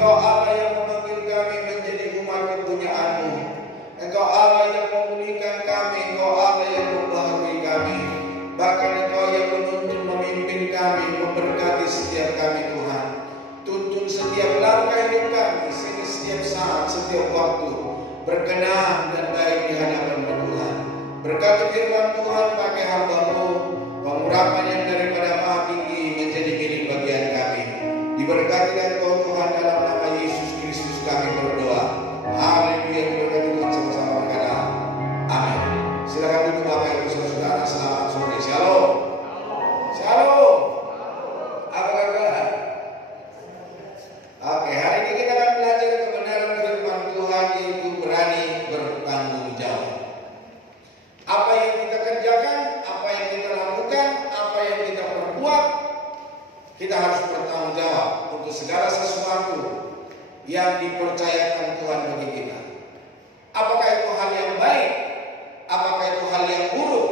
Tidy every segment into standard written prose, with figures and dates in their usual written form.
Engkau Allah yang memanggil kami menjadi umat kepunyaan-Mu. Engkau Allah yang memulihkan kami, Engkau Allah yang membaharui kami. Bahkan Engkau yang menuntun memimpin kami, memberkati setiap kami Tuhan. Tuntun setiap langkah hidup kami, setiap saat, setiap waktu, berkenan dan baik di hadapan-Mu Tuhan. Berkati firman Tuhan pakai hamba-Mu, pengurapan yang daripada Maha Tinggi menjadi milik bagian kami. Diberkati dan Engkau Tuhan, dalam nama Yesus Kristus kami berdoa. Haleluya, diberkati Tuhan sama-sama berkata amin. Silakan duduk Bapak Ibu Saudara, selamat sore. Shalom. Shalom. Apa kabar? Oke, hari ini kita akan belajar kebenaran firman Tuhan, yaitu berani bertanggung jawab. Apa yang kita kerjakan, apa yang kita lakukan, apa yang kita perbuat, kita harus bertanggung jawab untuk segala sesuatu yang dipercayakan Tuhan bagi kita. Apakah itu hal yang baik? Apakah itu hal yang buruk?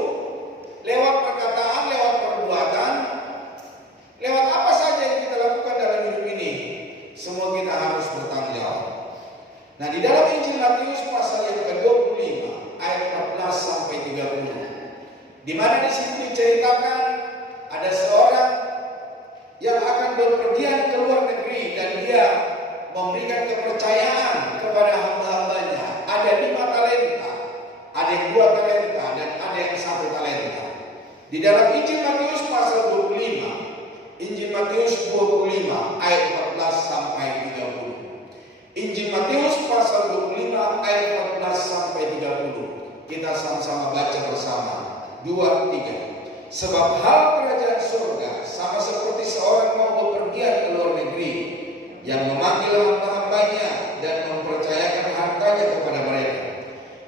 Lewat perkataan, lewat perbuatan, lewat apa saja yang kita lakukan dalam hidup ini, semua kita harus bertanggung jawab. Nah, di dalam Injil Matius pasal yang ke-25 ayat 14 sampai 30, di mana di situ diceritakan ada seorang yang akan berpergian ke luar negeri dan dia memberikan kepercayaan kepada hamba-hambanya. Ada 5 talenta, ada yang 2 talenta, dan ada yang 1 talenta. Di dalam Injil Matius pasal 25, Injil Matius 25 ayat 14 sampai 30. Injil Matius pasal 25 ayat 14 sampai 30. Kita sama-sama baca bersama. 2, 3. Sebab hal kerajaan surga sama seperti seorang mau bepergian ke luar negeri, yang memanggil hamba-hambanya dan mempercayakan hartanya kepada mereka.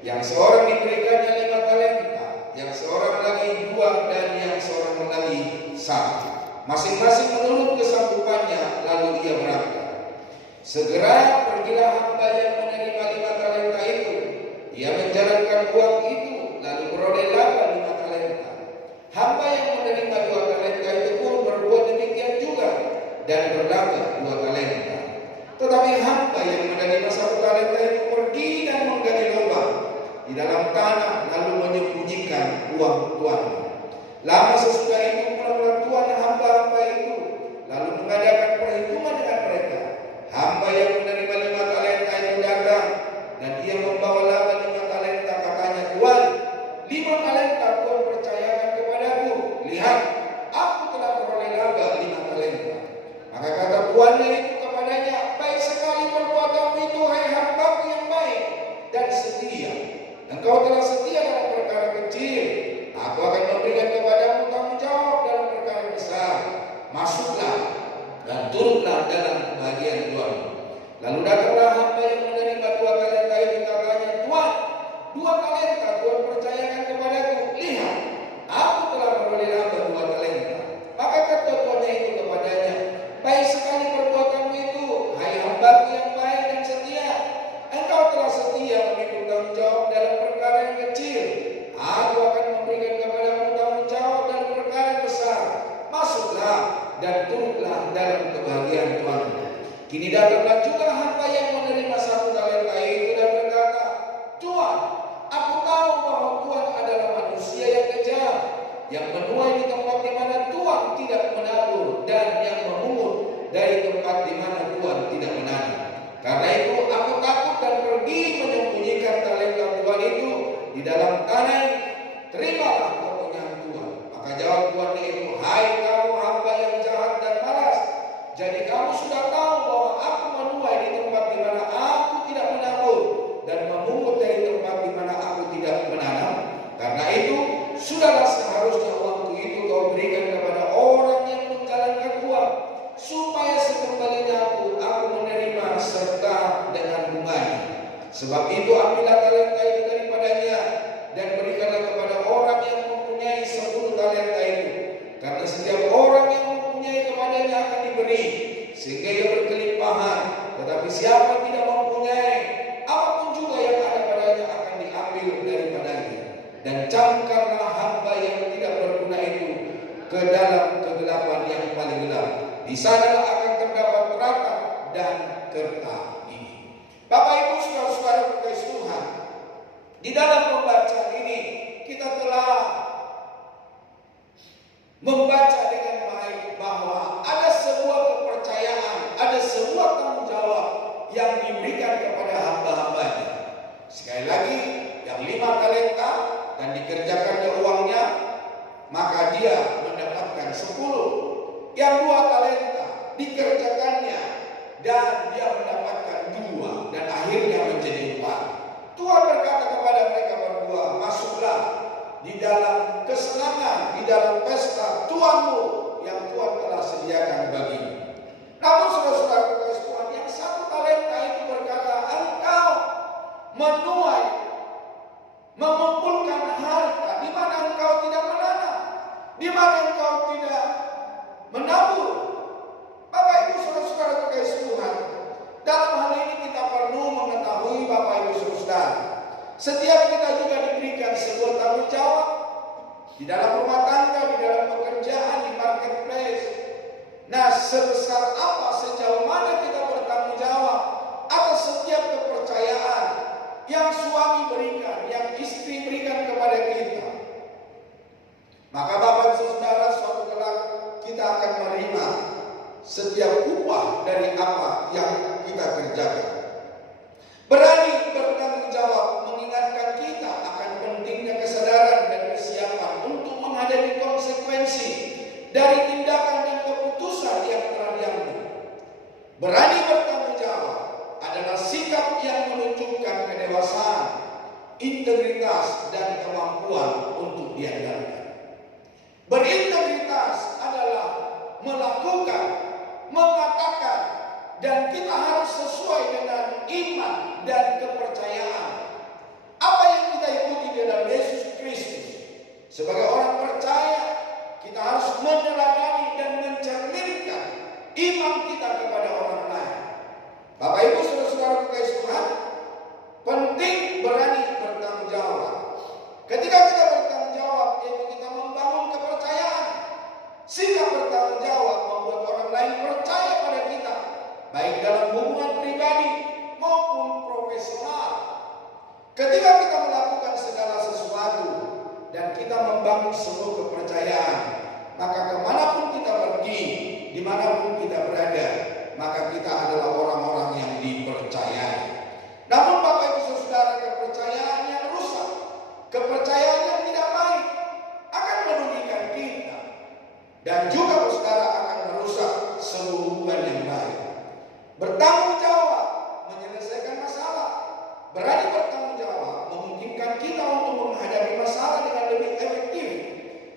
Yang seorang diberikannya 5 talenta, yang seorang lagi 2, dan yang seorang lagi 1. Masing-masing menurut kesanggupannya, lalu ia berangkat. Segera pergilah hamba yang menerima 5 talenta itu. Ia menjalankan uang itu, lalu beroleh laba 5 talenta. Hamba yang menerima 2 talenta itu pun berbuat demikian juga, dan berlaba 2 talenta. Tetapi hamba yang menerima 1 talenta itu pergi dan menggali lubang di dalam tanah, lalu menyembunyikan uang tuannya. Lama sesudah itu pulanglah tuan hamba-hamba itu, lalu mengadakan perhitungan dengan mereka. Hamba yang menerima 5 talenta itu datang, dan ia membawa laba 5 talenta. Katanya, Tuan, 5 talenta Tuan percayakan kepadaku. Lihat, aku telah beroleh laba 5 talenta. Maka kata tuannya itu kepadanya, baik sekali perbuatanmu itu, hai hambaku yang baik dan setia. Engkau telah setia dalam perkara kecil, aku akan memberikan kepadamu tanggung jawab dalam perkara besar. Masuklah dan turutlah dalam kebahagiaan Tuhanmu. Lalu datanglah hamba yang menerima 2 talenta itu. Katanya, Tuan, 2 talenta Tuan percayakan kepadaku. Lihat, aku telah beroleh laba 2 talenta. Maka kata tuannya itu kepadanya, baik sekali perbuatanmu itu, hai hambaku yang baik dan setia. Engkau telah setia memikul tanggung jawab dalam perkara yang kecil, aku akan memberikan kepadamu tanggung jawab dalam perkara yang besar. Masuklah dan turutlah dalam kebahagiaan Tuhanmu. Kini datanglah juga hamba yang menerima 1 talenta itu dan berkata, Tuan, aku tahu bahwa Tuhan adalah manusia yang kejam, yang menuai di tempat di mana Tuhan tidak menabur, dan yang memungut dari tempat di mana Tuhan tidak menanam. Karena itu aku takut dan pergi menyembunyikan talenta Tuhan itu di dalam tanah ini. Terimalah kepunyaan Tuhan. Maka jawab tuannya itu, hai kamu hamba yang jahat dan malas. Jadi kamu sudah tahu bahwa aku menuai di tempat di mana aku tidak menabur, dan memungut dari tempat di mana aku tidak menanam. Karena itu sudahlah seharusnya uangku itu kau berikan kepada orang yang menjalankan uang, supaya sekembalinya aku menerima serta dengan bunganya. Sebab itu ambillah talenta itu daripadanya dan berikanlah kepada orang yang mempunyai 10 talenta itu. Karena setiap orang yang mempunyai kepadanya akan diberi, sehingga ia berkelimpahan. Tetapi siapa tidak mempunyai, apapun juga yang ada padanya akan diambil daripadanya. Dan camkanlah hamba yang tidak berguna itu ke dalam kegelapan yang paling gelap. Di sanalah akan terdapat ratap dan kerta ini. Bapak Ibu saudara-saudara kekasih Tuhan, di dalam pembacaan ini kita telah membaca dengan baik bahwa ada sebuah kepercayaan, ada sebuah tanggung jawab yang diberikan kepada hamba-hambanya. Sekali lagi, yang 5 talenta dan dikerjakannya uangnya, maka dia mendapatkan 10. Yang 2 talenta dikerjakannya dan dia mendapatkan 2, dan akhirnya menjadi 4. Tuhan berkata kepada mereka berdua, masuklah di dalam kesenangan, di dalam pesta Tuhanmu yang Tuhan telah sediakan bagimu. Namun saudara-saudara kekasih Tuhan, yang 1 talenta itu berkata, engkau menuai, mengumpulkan harta di mana engkau tidak menanam, di mana engkau tidak menabur. Bapak Ibu saudara-saudara kekasih Tuhan, dalam hal ini kita perlu mengetahui Bapak Ibu saudara, setiap kita juga diberikan sebuah tanggung jawab di dalam rumah tangga, di dalam pekerjaan, di marketplace. Nah, sebesar apa, sejauh mana kita bertanggung jawab atas setiap kepercayaan yang suami berikan, yang istri berikan kepada kita. Maka Bapak Ibu saudara, suatu kelak kita akan menerima setiap upah dari apa yang kita kerjakan. Berani bertanggung jawab mengingatkan kita akan pentingnya kesadaran dan kesiapan untuk menghadapi konsekuensi dari tindakan dan keputusan yang telah diambil. Berani bertanggung jawab adalah sikap yang menunjukkan kedewasaan, integritas, dan kemampuan untuk diandalkan. Berintegritas adalah melakukan, mengatakan, dan kita harus sesuai dengan iman dan kepercayaan apa yang kita ikuti dalam Yesus Kristus. Sebagai orang percaya, kita harus meneladani dan mencerminkan iman kita kepada orang lain. Bapak Ibu saudara-saudara kekasih Tuhan, penting berani bertanggung jawab. Ketika kita bertanggung jawab, yaitu kita membangun kepercayaan. Sikap bertanggung jawab membuat orang lain percaya pada kita, baik dalam hubungan pribadi maupun profesional. Ketika kita melakukan segala sesuatu dan kita membangun sebuah kepercayaan, maka kemanapun kita pergi, dimanapun kita berada, maka kita adalah orang-orang yang dipercayai. Namun Bapak Ibu saudara, kepercayaan yang rusak, kepercayaan yang tidak baik akan merugikan kita, dan juga saudara akan merusak sebuah hubungan yang baik. Bertanggung jawab menyelesaikan masalah, berani bertanggung jawab memungkinkan kita untuk menghadapi masalah dengan lebih efektif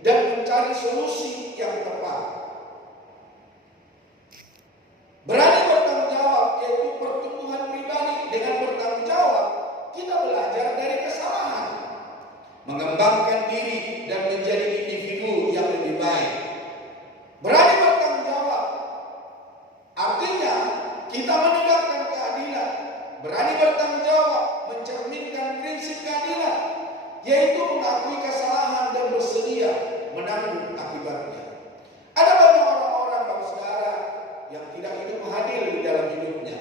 dan mencari solusi yang tepat. Berani bertanggung jawab yaitu pertumbuhan pribadi. Dengan bertanggung jawab kita belajar dari kesalahan, mengembangkan diri dan menjadi individu yang lebih baik. Berani bertanggung jawab artinya kita menegakkan keadilan. Berani bertanggung jawab mencerminkan prinsip keadilan, yaitu mengakui kesalahan dan bersedia menanggung akibatnya. Ada banyak orang-orang Bapak saudara yang tidak hidup adil di dalam hidupnya,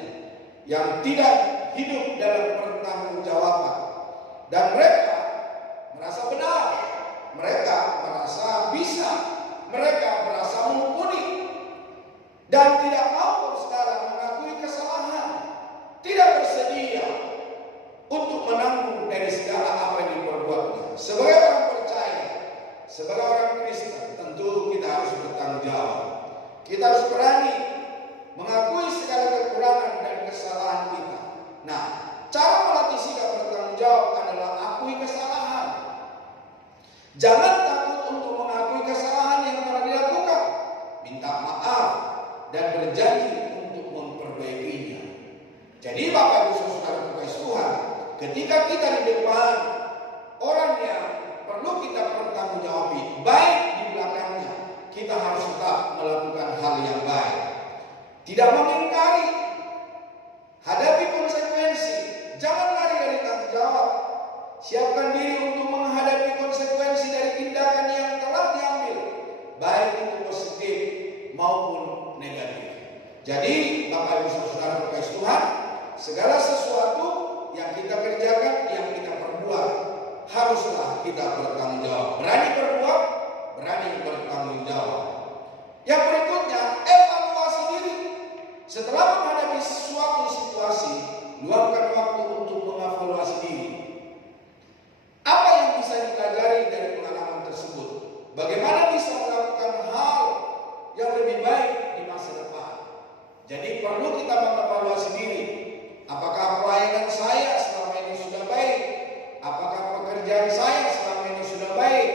yang tidak hidup dalam pertanggungjawaban, dan mereka merasa benar, mereka merasa bisa, mereka merasa mumpuni, dan tidak mau saudara mengakui kesalahan, tidak bersedia untuk menanggung dari segala apa yang diperbuatnya. Sebagai orang percaya, sebagai orang Kristen, tentu kita harus bertanggung jawab. Kita harus berani mengakui segala kekurangan dan kesalahan kita. Nah, cara melatih sikap bertanggung jawab adalah akui kesalahan. Jangan takut untuk mengakui kesalahan yang telah dilakukan, minta maaf, dan berjanji untuk memperbaikinya. Jadi Bapak Ibu saudara kekasih Tuhan, ketika kita di depan orang yang perlu kita pertanggungjawabi, baik di belakangnya, kita harus tetap melakukan hal yang baik. Tidak mengingkari, hadapi konsekuensi, jangan lari dari tanggung jawab. Siapkan diri untuk menghadapi konsekuensi dari tindakan yang telah diambil, baik itu positif maupun negatif. Jadi Bapak Ibu Saudara terkasih Tuhan, segala sesuatu yang kita kerjakan, yang kita perbuat, haruslah kita bertanggung jawab. Berani berbuat, berani bertanggung jawab. Yang berikutnya, evaluasi diri. Setelah menghadapi suatu situasi, luangkan waktu untuk mengevaluasi diri. Apa yang bisa dipelajari dari pengalaman tersebut? Bagaimana bisa melakukan hal yang lebih baik di masa depan? Jadi perlu kita mengevaluasi diri. Apakah pelayanan saya selama ini sudah baik? Apakah pekerjaan saya selama ini sudah baik?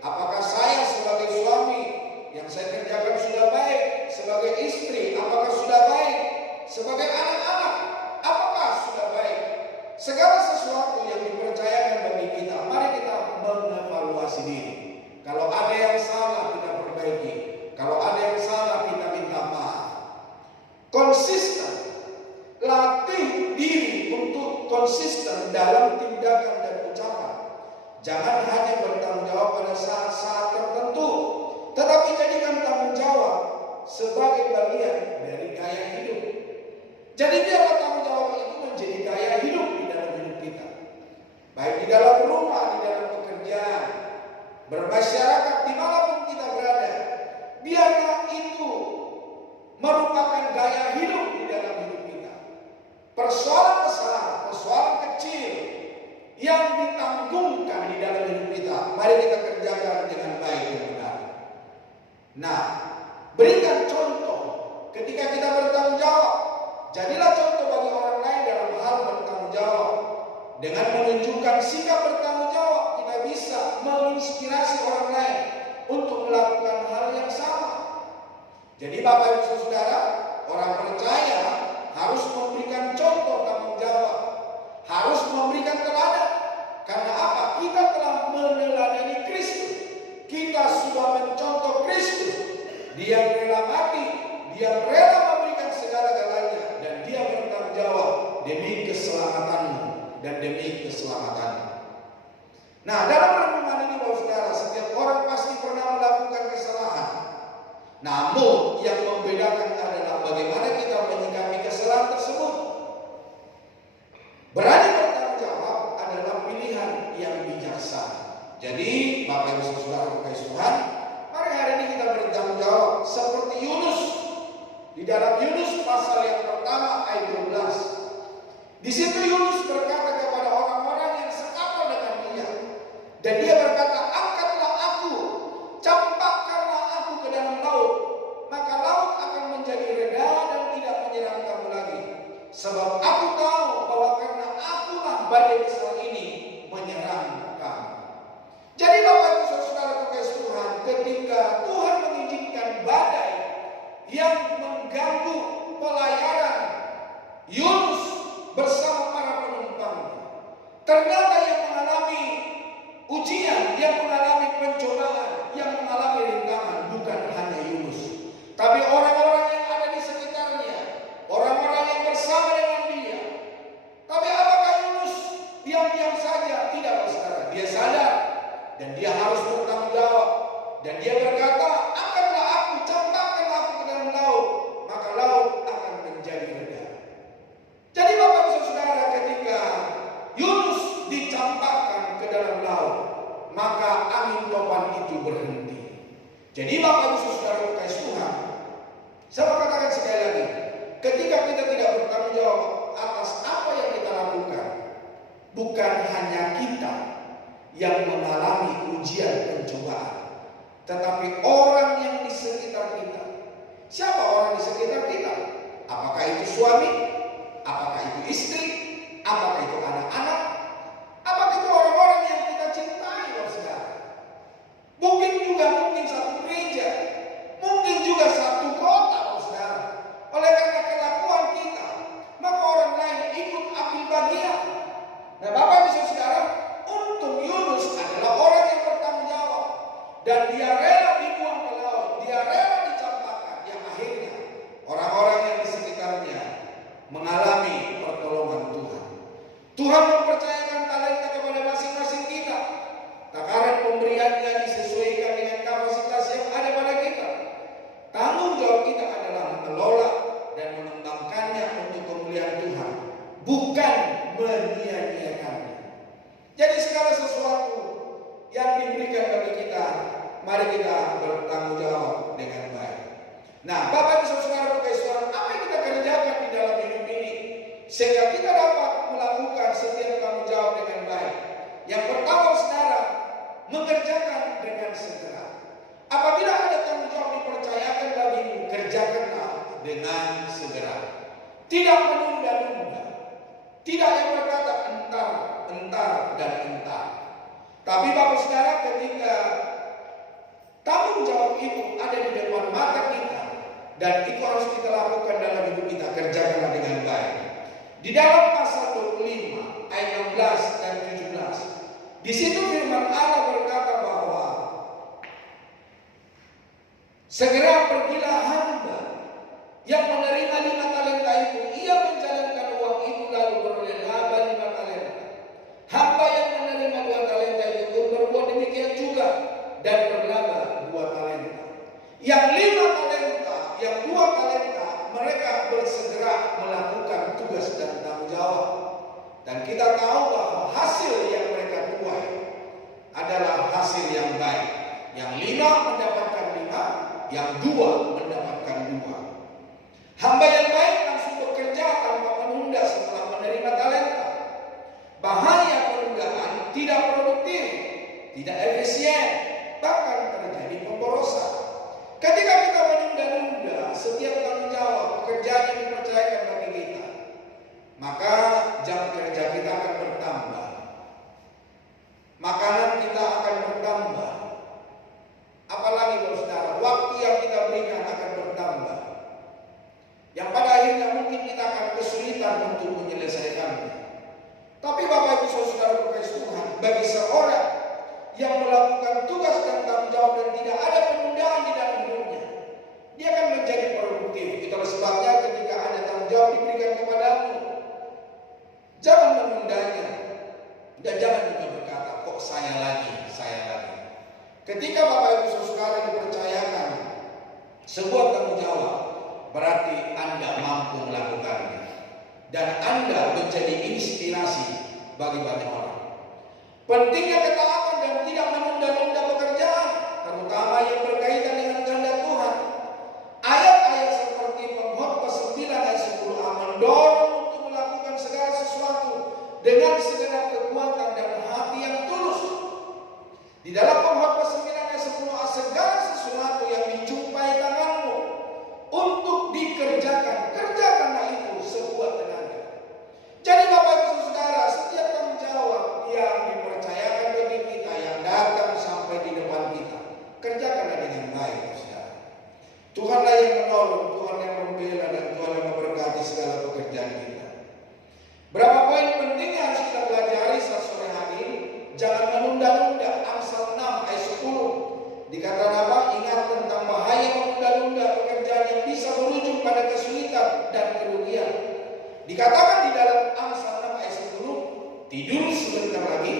Apakah saya sebagai suami yang saya kerjakan sudah baik? Sebagai istri, apakah sudah baik? Sebagai anak-anak, apakah sudah baik? Segala sesuatu yang dipercayakan bagi kita, mari kita mengevaluasi diri. Kalau ada yang salah, kita perbaiki. Kalau ada yang salah, kita minta maaf. Konsisten. Latih diri untuk konsisten dalam tindakan dan ucapan. Jangan hanya bertanggung jawab pada saat-saat tertentu, tetapi jadikan tanggung jawab sebagai bagian dari gaya hidup. Jadi biarlah tanggung jawab itu menjadi gaya hidup di dalam hidup kita. Baik di dalam rumah, di dalam pekerjaan, bermasyarakat, dimanapun kita berada. Biarlah itu merupakan gaya hidup di dalam hidup kita. Persoalan besar, persoalan kecil yang ditanggungkan di dalam hidup kita, mari kita kerjakan dengan baik dan benar. Nah, berikan contoh ketika kita bertanggung jawab. Jadilah contoh bagi orang lain dalam hal bertanggung jawab. Dengan menunjukkan sikap bertanggung jawab, kita bisa menginspirasi orang lain untuk melakukan hal yang sama. Jadi Bapak Ibu Saudara, orang percaya harus memberikan contoh tanggung jawab, harus memberikan teladan. Karena apa? Kita telah meneladani Kristus. Kita sudah mencontoh Kristus. Dia rela mati, dia rela memberikan segala-galanya, dan dia bertanggung jawab demi keselamatanmu dan demi keselamatanmu. Nah, dalam renungan ini Bapak Saudara, setiap orang pasti pernah melakukan kesalahan. Namun yang membedakan adalah bagaimana kita menyikapi kesalahan tersebut. Berani bertanggung jawab adalah pilihan yang bijaksana. Jadi Bapak Ibu Saudara terkasih Tuhan, mari hari ini kita bertanggung jawab seperti Yunus. Di dalam Yunus pasal yang pertama ayat 12. Di situ Yunus berkata kepada orang-orang yang sekapal dengan dia, dan dia berkata, angkatlah aku, campakkanlah aku ke dalam laut, maka laut akan menjadi reda dan tidak menyerang kamu lagi. Sebab aku tahu bahwa karena akulah badai besar ini menyerang kamu. Jadi Bapak Ibu Saudara terkasih Tuhan, ketika Tuhan mengizinkan badai yang mengganggu pelayaran Yunus bersama para penumpang, ternyata yang mengalami ujian, yang mengalami pencobaan, yang mengalami rintangan bukan hanya Yunus, tapi orang-orang yang ada di sekitarnya, orang-orang yang bersama dengan dia. Tapi apakah Yunus diam-diam saja? Tidak, saudara. Dia sadar dan dia harus bertanggung jawab, dan dia berkata, angkatlah aku, campakkanlah aku ke dalam laut, maka laut akan menjadi reda. Jadi Bapak Ibu Saudara, ketika Yunus dicampakkan ke dalam laut, maka angin topan itu berhenti. Jadi Bapak Ibu Saudara terkasih Tuhan, saya katakan sekali lagi, ketika kita tidak bertanggung jawab atas apa yang kita lakukan, bukan hanya kita yang mengalami ujian pencobaan, tetapi orang yang di sekitar kita. Siapa orang di sekitar kita? Apakah itu suami? Apakah itu istri? Apakah itu anak-anak? Apakah itu orang-orang yang kita cintai, saudara? Mungkin satu gereja, mungkin juga satu kota, saudara. Oleh karena kelakuan kita, maka orang lain ikut ambil bagian. Nah, Bapak bisa saudara, untung Yunus adalah orang yang bertanggung jawab, dan dia rela dibuang ke laut, dia rela dicampakkan, yang akhirnya orang-orang yang di sekitarnya mengalami pertolongan Tuhan. Tuhan mempercayakan talenta kepada masing-masing kita. Takaran pemberiannya disesuaikan dengan kapasitas yang ada pada kita. Tanggung jawab kita adalah mengelola tidak menunda-nunda, tidak yang berkata entar, dan entar. Tapi Bapak Saudara, ketika tanggung jawab itu ada di depan mata kita dan itu harus kita lakukan dalam hidup kita, kerjakanlah dengan baik. Di dalam pasal 25 ayat 16 dan 17, di situ firman Allah berkata bahwa segera pergilah hamba yang menerima 5 talenta itu, ia menjalankan uang itu lalu beroleh laba 5 talenta. Hamba yang menerima 2 talenta itu pun berbuat demikian juga dan berlaba 2 talenta. Yang 5 talenta, yang 2 talenta, mereka bersegera melakukan tugas dan tanggung jawab. Dan kita tahu bahwa hasil yang mereka tuai adalah hasil yang baik. Yang 5 mendapatkan 5, yang 2 mendapatkan 2. Hamba yang baik langsung bekerja tanpa menunda setelah menerima talenta. Bahaya penundaan, tidak produktif, tidak efisien, bahkan terjadi pemborosan. Ketika kita menunda-nunda setiap tanggung jawab pekerjaan yang dipercayakan bagi kita, maka jam kerja kita akan bertambah, makanan kita akan bertambah, apalagi saudara, waktu yang kita berikan akan bertambah, yang pada akhirnya mungkin kita akan kesulitan untuk menyelesaikannya. Tapi Bapak Ibu Saudara berkasih Tuhan, bagi seorang yang melakukan tugas dan tanggung jawab dan tidak ada penundaan di dalam hidupnya, dia akan menjadi produktif. Itulah sebabnya ketika ada tanggung jawab diberikan kepadamu, jangan menundanya dan jangan juga berkata, kok saya lagi. Ketika Bapak Ibu Saudara dipercayakan sebuah tanggung jawab, berarti Anda mampu melakukannya dan Anda menjadi inspirasi bagi banyak orang. Pentingnya ketaatan dan tidak menunda-nunda pekerjaan, terutama yang berkaitan dengan kehendak Tuhan. Ayat-ayat seperti Pengkhotbah 9 ayat 10a mendorong untuk melakukan segala sesuatu dengan segenap kekuatan dan hati yang tulus. Di dalam Pengkhotbah 9 ayat 10a, segala sesuatu yang dijumpai tanganmu untuk dikerjakan, kerjakanlah itu sebuah tenaga. Jadi Bapak Ibu Saudara, setiap tanggung jawab yang dipercayakan bagi kita, yang datang sampai di depan kita, kerjakanlah dengan baik, saudara. Tuhanlah yang menolong, Tuhan yang membela, dan Tuhan yang memberkati segala pekerjaan kita. Berapa poin penting yang harus kita pelajari saat sore hari ini? Jangan menunda-nunda. Amsal 6 ayat 10 dikatakan apa? Ingat tentang bahaya menunda-nunda pekerjaan yang bisa berujung pada kesulitan dan kerugian. Dikatakan di dalam Amsal 6 ayat 10, tidur sebentar lagi,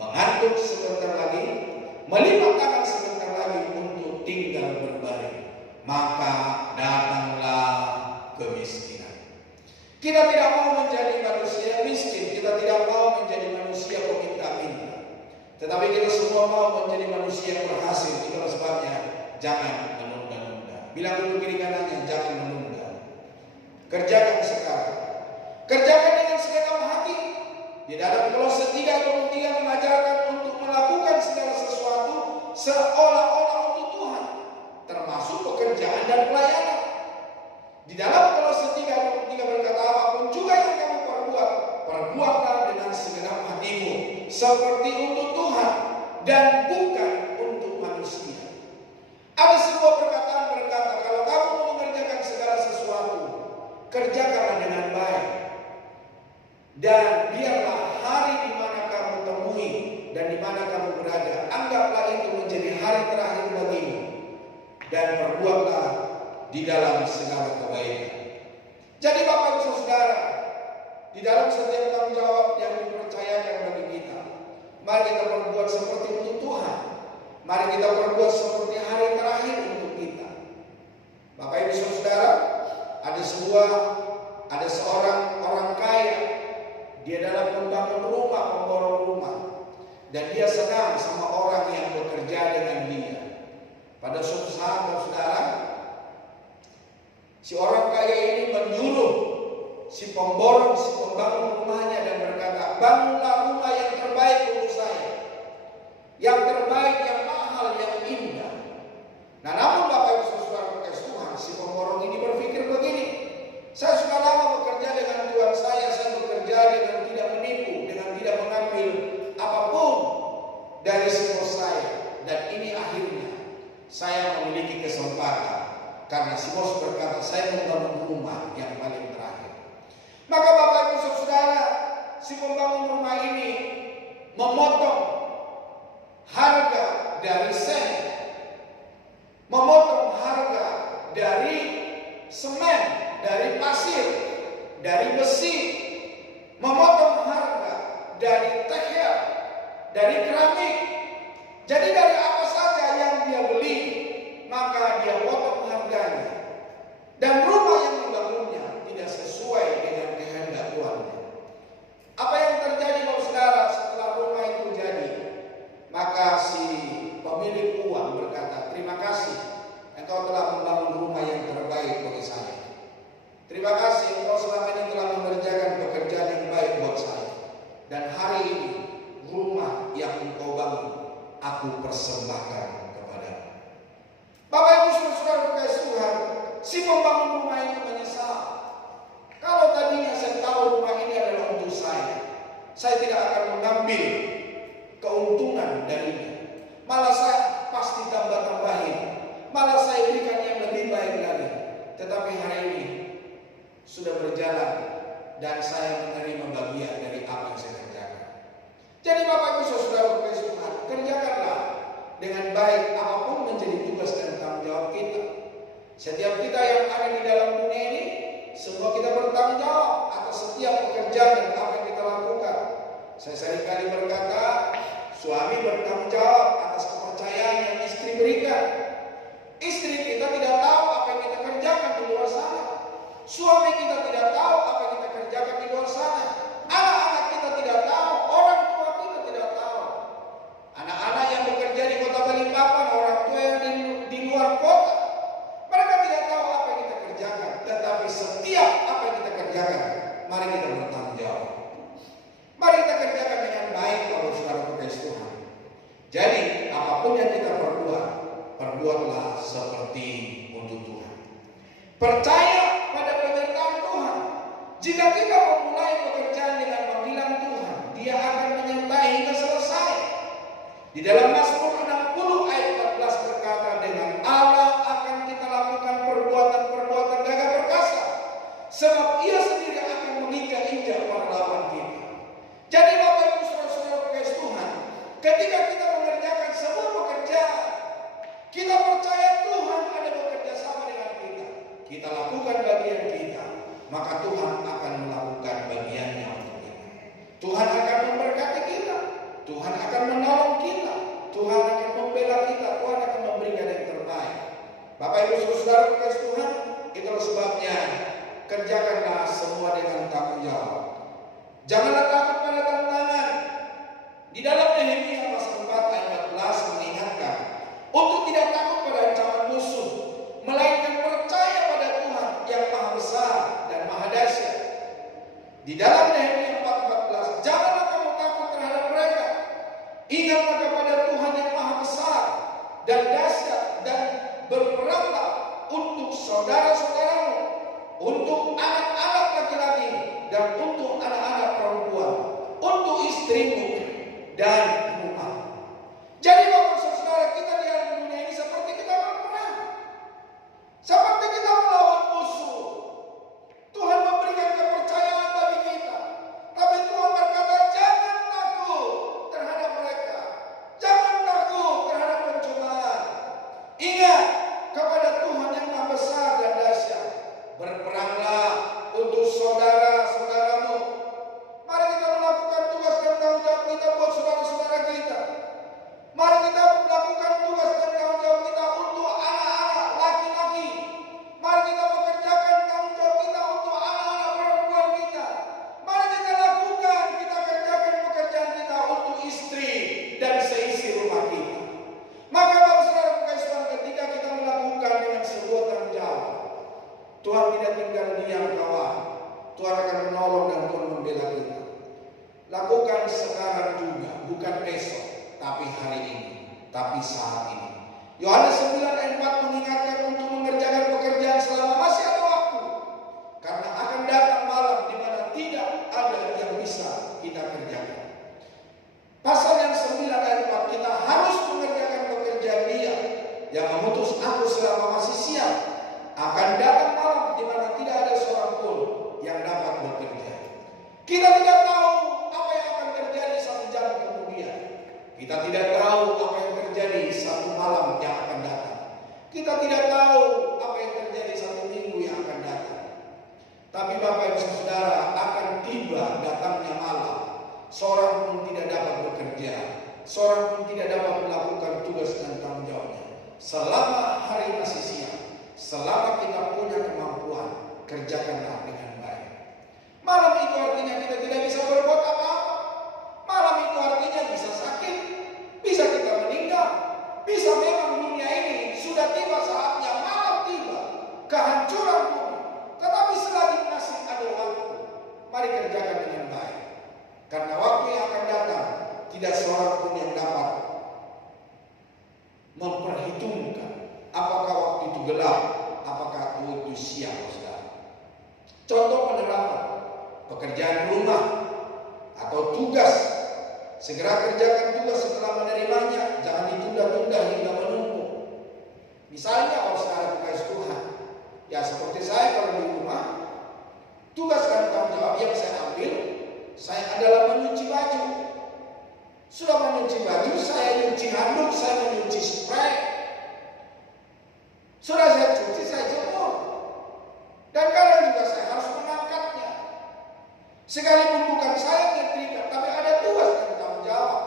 mengantuk sebentar lagi, melipat tangan sebentar lagi untuk tinggal berbaring, maka datanglah kemiskinan. Kita tidak mau menjadi manusia miskin, kita tidak mau menjadi manusia peminta-minta, tetapi kita semua mau menjadi manusia yang berhasil. Itulah sebabnya jangan menunda-nunda. Bilang dulu kiri kanannya, jangan menunda. Kerjakan sekarang. Kerjakan dengan segenap hati. Di dalam Kolose 3:23 mengajarkan untuk melakukan segala sesuatu seolah-olah untuk Tuhan, termasuk pekerjaan dan pelayanan. Di dalam Kolose 3:23 berkata, apapun juga yang kamu perbuat, perbuatlah dengan segenap hatimu, seperti untuk Tuhan dan bukan untuk manusia. Ada sebuah perkataan berkata, kalau kamu mau mengerjakan segala sesuatu, kerjakanlah dengan baik. Dan biarlah hari di mana kamu temui dan di mana kamu berada, anggaplah itu menjadi hari terakhir bagimu, dan perbuatlah di dalam segala kebaikan. Jadi Bapak Ibu Saudara, di dalam setiap tanggung jawab yang dipercayakan bagi kita, mari kita perbuat seperti untuk Tuhan. Mari kita perbuat seperti hari terakhir untuk kita. Bapak Ibu Saudara, ada seorang orang kaya. Dia dalam membangun rumah, pemborong rumah, dan dia senang sama orang yang bekerja dengan dia. Pada suatu saat, saudara, si orang kaya ini menyuruh si pemborong, si pembangun rumahnya dan berkata, bangunlah rumah yang terbaik untuk saya, yang terbaik, yang mahal, yang indah. Nah, namun Bapak Ibu Saudara berkasih Tuhan, si pemborong ini berpikir begini, saya sudah lama saya memiliki kesempatan. Karena si bos berkata, saya membangun rumah yang paling terakhir. Maka Bapak Ibu Saudara, si pembangun rumah ini memotong harga dari sen, memotong harga dari semen, dari pasir, dari besi, memotong harga dari tekel, dari keramik. Jadi dari apa saja yang dia beli, maka dia potong harganya. Dan rumah yang dibangunnya tidak sesuai dengan kehendak Tuhannya. Apa yang terjadi Bapak Saudara setelah rumah itu jadi? Maka si pemilik uang berkata, terima kasih engkau telah membangun rumah yang terbaik bagi saya. Terima kasih engkau selama ini telah mengerjakan pekerjaan yang baik buat saya. Dan hari ini rumah yang engkau bangun aku persembahkan kepadamu. Bapak Ibu Saudara berkasih Tuhan, si pembangun rumah itu menyesal. Kalau tadinya saya tahu rumah ini adalah untuk saya tidak akan mengambil keuntungan darinya. Malah saya pasti tambah-tambahin. Malah saya berikan yang lebih baik lagi. Tetapi hari ini sudah berjalan dan saya menerima bagian dari apa yang saya kerjakan. Jadi Bapak Ibu Saudara berkasih Tuhan, kerjakanlah dengan baik apapun menjadi tugas dan tanggung jawab kita. Setiap kita yang ada di dalam dunia ini, semua kita bertanggung jawab atas setiap pekerjaan dan apa yang kita lakukan. Saya seringkali berkata, suami bertanggung jawab atas kepercayaan yang istri berikan. Istri kita tidak tahu apa yang kita kerjakan di luar sana. Suami kita tidak tahu apa yang kita kerjakan di luar sana. Anak-anak kita tidak tahu, orang tua kita tidak tahu. Anak-anak yang bekerja di kota Balikpapan, orang tua yang di luar kota, mereka tidak tahu apa yang kita kerjakan. Tetapi setiap apa yang kita kerjakan, mari kita bertanggung jawab. Mari kita kerjakan dengan baik kalau saudara berkasih Tuhan. Jadi apapun yang kita perbuat, perbuatlah seperti untuk Tuhan. Percaya pada penyertaan Tuhan. Jika kita memulai pekerjaan dengan panggilan Tuhan, Dia akan menyertai hingga selesai. Di dalam Mazmur 60 ayat 14 berkata, dengan Allah akan kita lakukan perbuatan-perbuatan gagah perkasa, sebab Ia sendiri akan menginjak-injak para lawan kita. Jadi Bapak Ibu Saudara-saudara berkasih Tuhan, ketika kita mengerjakan sebuah pekerjaan, kita percaya Tuhan ada bekerja sama dengan kita. Kita lakukan bagian kita, maka Tuhan akan melakukan bagiannya untuk kita. Tuhan akan memberkati kita, Tuhan akan menolong kita, Tuhan akan membela kita, Tuhan akan memberikan yang terbaik. Bapak Ibu Saudara berkasih Tuhan, itulah sebabnya kerjakanlah semua dengan tanggung jawab. Janganlah takut pada tantangan. Di dalam Nehemia pasal 4 ayat 14 mengingatkan untuk tidak takut pada ancaman musuh, melainkan percaya pada Tuhan yang maha besar dan maha dahsyat. Di dalam Nehemia 4:14, janganlah kamu takut terhadap mereka. Ingatlah kepada Tuhan yang maha besar dan dahsyat, dan berperanglah untuk saudara-saudaramu, untuk anak-anak laki-laki dan untuk anak-anak perempuan, untuk istrimu dan rumah. Jadi Bapak Saudara, kita di dalam dunia ini seperti kita berperang, seperti kita melawan musuh. Tuhan memberikan kepercayaan bagi kita, tapi Tuhan berkata jangan takut terhadap mereka, jangan takut terhadap pencobaan. Ingat kepada Tuhan yang maha besar dan dahsyat. Berperanglah untuk saudara-saudaramu. Mari kita melakukan tugas dan tanggung jawab kita buat saudara-saudara kita. Mari kita melakukan tugas dan tanggung jawab kita untuk anak-anak laki-laki. Mari kita mengerjakan tanggung jawab kita untuk anak-anak perempuan kita. Mari kita lakukan, kita kerjakan pekerjaan kita untuk istri dan seisi rumah kita. Maka Bapak Saudara berkasih Tuhan, ketika kita melakukan dengan sebuah tanggung jawab, Tuhan tidak tinggal diam kawan. Tuhan akan menolong dan Tuhan membela kita. Lakukan sekarang juga, bukan besok, tapi hari ini, tapi saat ini. Yohanes 9 ayat 4 mengingatkan untuk mengerjakan pekerjaan selama masih ada waktu, karena akan datang malam di mana tidak ada yang bisa kita kerjakan. Pasal yang 9 ayat 4, kita harus mengerjakan pekerjaan Dia yang Kita tidak tahu apa yang akan terjadi 1 jam kemudian. Kita tidak tahu apa yang terjadi 1 malam yang akan datang. Kita tidak tahu apa yang terjadi 1 minggu yang akan datang. Tapi Bapak Ibu Saudara, akan tiba datangnya malam. Seorang pun tidak dapat bekerja. Seorang pun tidak dapat melakukan tugas dan tanggung jawabnya. Selama hari masih siang, selama kita punya kemampuan, kerjakanlah dengan baik. Malam itu artinya kita tidak bisa berbuat apa-apa. Malam itu artinya bisa sakit, bisa kita meninggal, bisa memang dunia ini sudah tiba saatnya malam tiba, kehancuran bumi. Tetapi selagi masih ada waktu, mari kerjakan dengan baik. Karena waktu yang akan datang, tidak seorang pun yang dapat memperhitungkan apakah waktu itu gelap, apakah waktu itu siang, saudara. Contoh penerapan pekerjaan rumah atau tugas, segera kerjakan tugas setelah menerimanya, jangan ditunda-tunda hingga menumpuk. Misalnya kalau saudara kekasih Tuhan, ya seperti saya kalau di rumah, tugas dan tanggung jawab yang saya ambil, saya adalah menyuci baju. Sudah menyuci baju, saya nyuci handuk, saya menyuci spray. Sudah saya cuci, saya jemur. Dan kadang juga saya harus mengangkatnya. Sekalipun bukan saya nyetrika, tapi ada tugas dan tanggung jawab.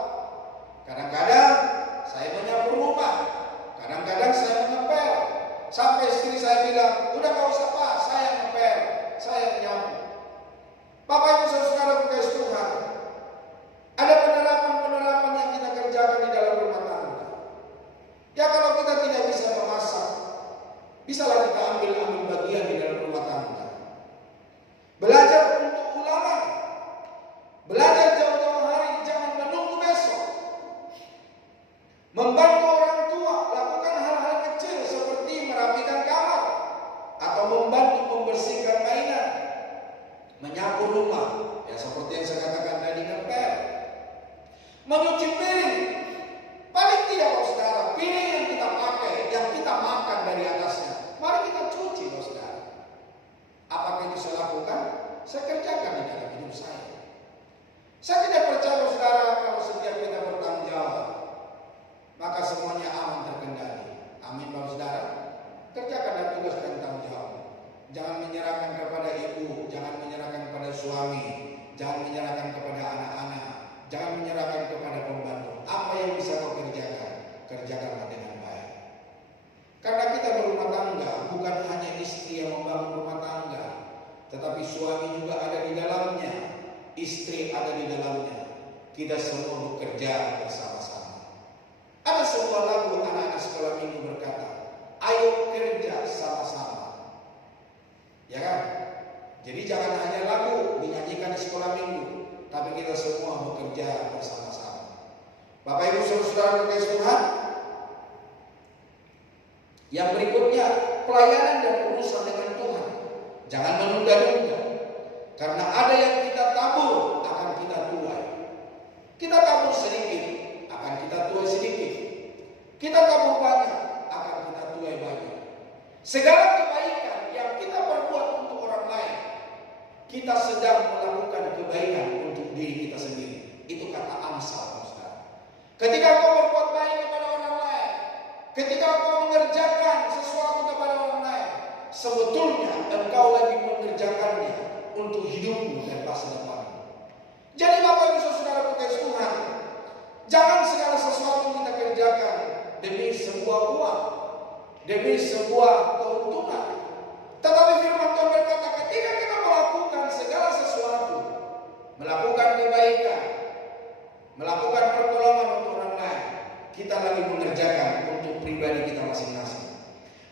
Kadang-kadang saya menyapu rumah, kadang-kadang saya mengepel. Sampai istri saya bilang, udah gak usah Pak, saya ngepel, saya menyapu. Bapak Ibu Saudara kekasih Tuhan, ada penerapan-penerapan yang kita kerjakan di dalam rumah tangga. Ya kalau kita tidak bisa memasak, bisalah kita ambil bagian di dalam rumah tangga. Belajar untuk ulangan, belajar jauh-jauh hari, jangan menunggu besok. Membantu orang tua, lakukan hal-hal kecil seperti merapikan kamar atau membantu membersihkan mainan, menyapu rumah, ya seperti yang saya katakan tadi, ngepel, menyuci piring. Paling tidak saudara, piring yang kita pakai, yang kita makan dari atasnya, mari kita cuci saudara. Apakah itu saya lakukan? Saya kerjakan di dalam hidup saya. Saya tidak percaya saudara kalau setiap kita bertanggung jawab, maka semuanya aman terkendali. Amin Bapak Saudara. Kerjakanlah tugas dan tanggung jawab. Jangan menyerahkan kepada ibu, jangan menyerahkan kepada suami, jangan menyerahkan kepada anak-anak, jangan menyerahkan kepada pembantu. Apa yang bisa kau kerjakan, kerjakanlah dengan baik. Karena kita berumah tangga, bukan hanya istri yang membangun rumah tangga, tetapi suami juga ada di dalamnya, istri ada di dalamnya. Kita semua bekerja bersama-sama. Ada sebuah lagu anak-anak sekolah minggu berkata, ayo kerja sama-sama. Ya kan? Jadi jangan hanya lagu dinyanyikan di sekolah minggu, tapi kita semua bekerja bersama-sama. Bapak Ibu Saudara kekasih Tuhan, yang berikutnya pelayanan dan urusan dengan Tuhan. Jangan menunda-nunda, karena ada yang kita tabur akan kita tuai. Kita tabur sedikit, akan kita tuai sedikit. Kita tabur banyak, akan kita tuai banyak. Segala kebaikan yang kita perbuat untuk orang lain, kita sedang melakukan kebaikan untuk diri kita sendiri. Itu kata Amsal, saudara. Ketika kau berbuat baik kepada orang lain, ketika kau mengerjakan sesuatu kepada orang lain, sebetulnya engkau lagi mengerjakannya untuk hidupmu dan masa depanmu. Jadi Bapak Ibu Saudara kekasih Tuhan, jangan segala sesuatu kita kerjakan demi sebuah uang, demi sebuah keuntungan. Tetapi firman Tuhan berkata, ketika kita melakukan segala sesuatu, melakukan kebaikan, melakukan pertolongan untuk orang lain, kita lagi mengerjakan untuk pribadi kita masing-masing.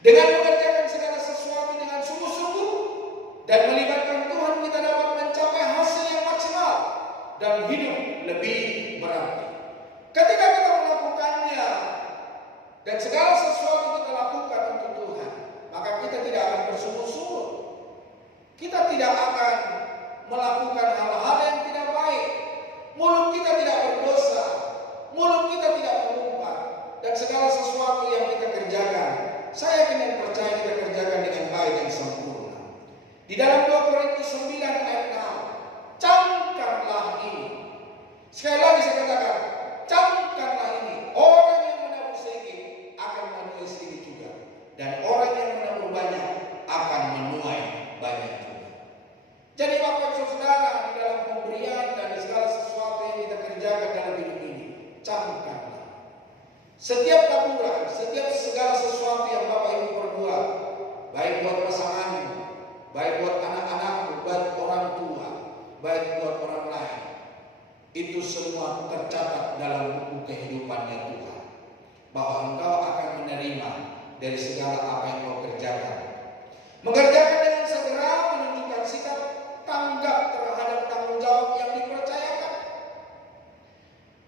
Dengan mengerjakan segala sesuatu dengan sungguh-sungguh dan melibatkan Tuhan, kita dapat mencapai hasil yang maksimal dan hidup lebih berarti. Ketika kita melakukannya dan segala sesuatu kita lakukan untuk Tuhan, maka kita tidak akan bersungguh-sungguh. Kita tidak akan melakukan hal-hal yang tidak baik. Mulut kita tidak berdosa, mulut kita tidak mengumpat, dan segala sesuatu yang kita kerjakan, saya yakin dan percaya kita kerjakan dengan baik dan sempurna. Di dalam 2 Korintus 9 ayat 6, baik buat orang lain, itu semua tercatat dalam buku kehidupannya Tuhan, bahwa engkau akan menerima dari segala apa yang kau kerjakan. Mengerjakan dengan segera menunjukkan sikap tanggap terhadap tanggung jawab yang dipercayakan.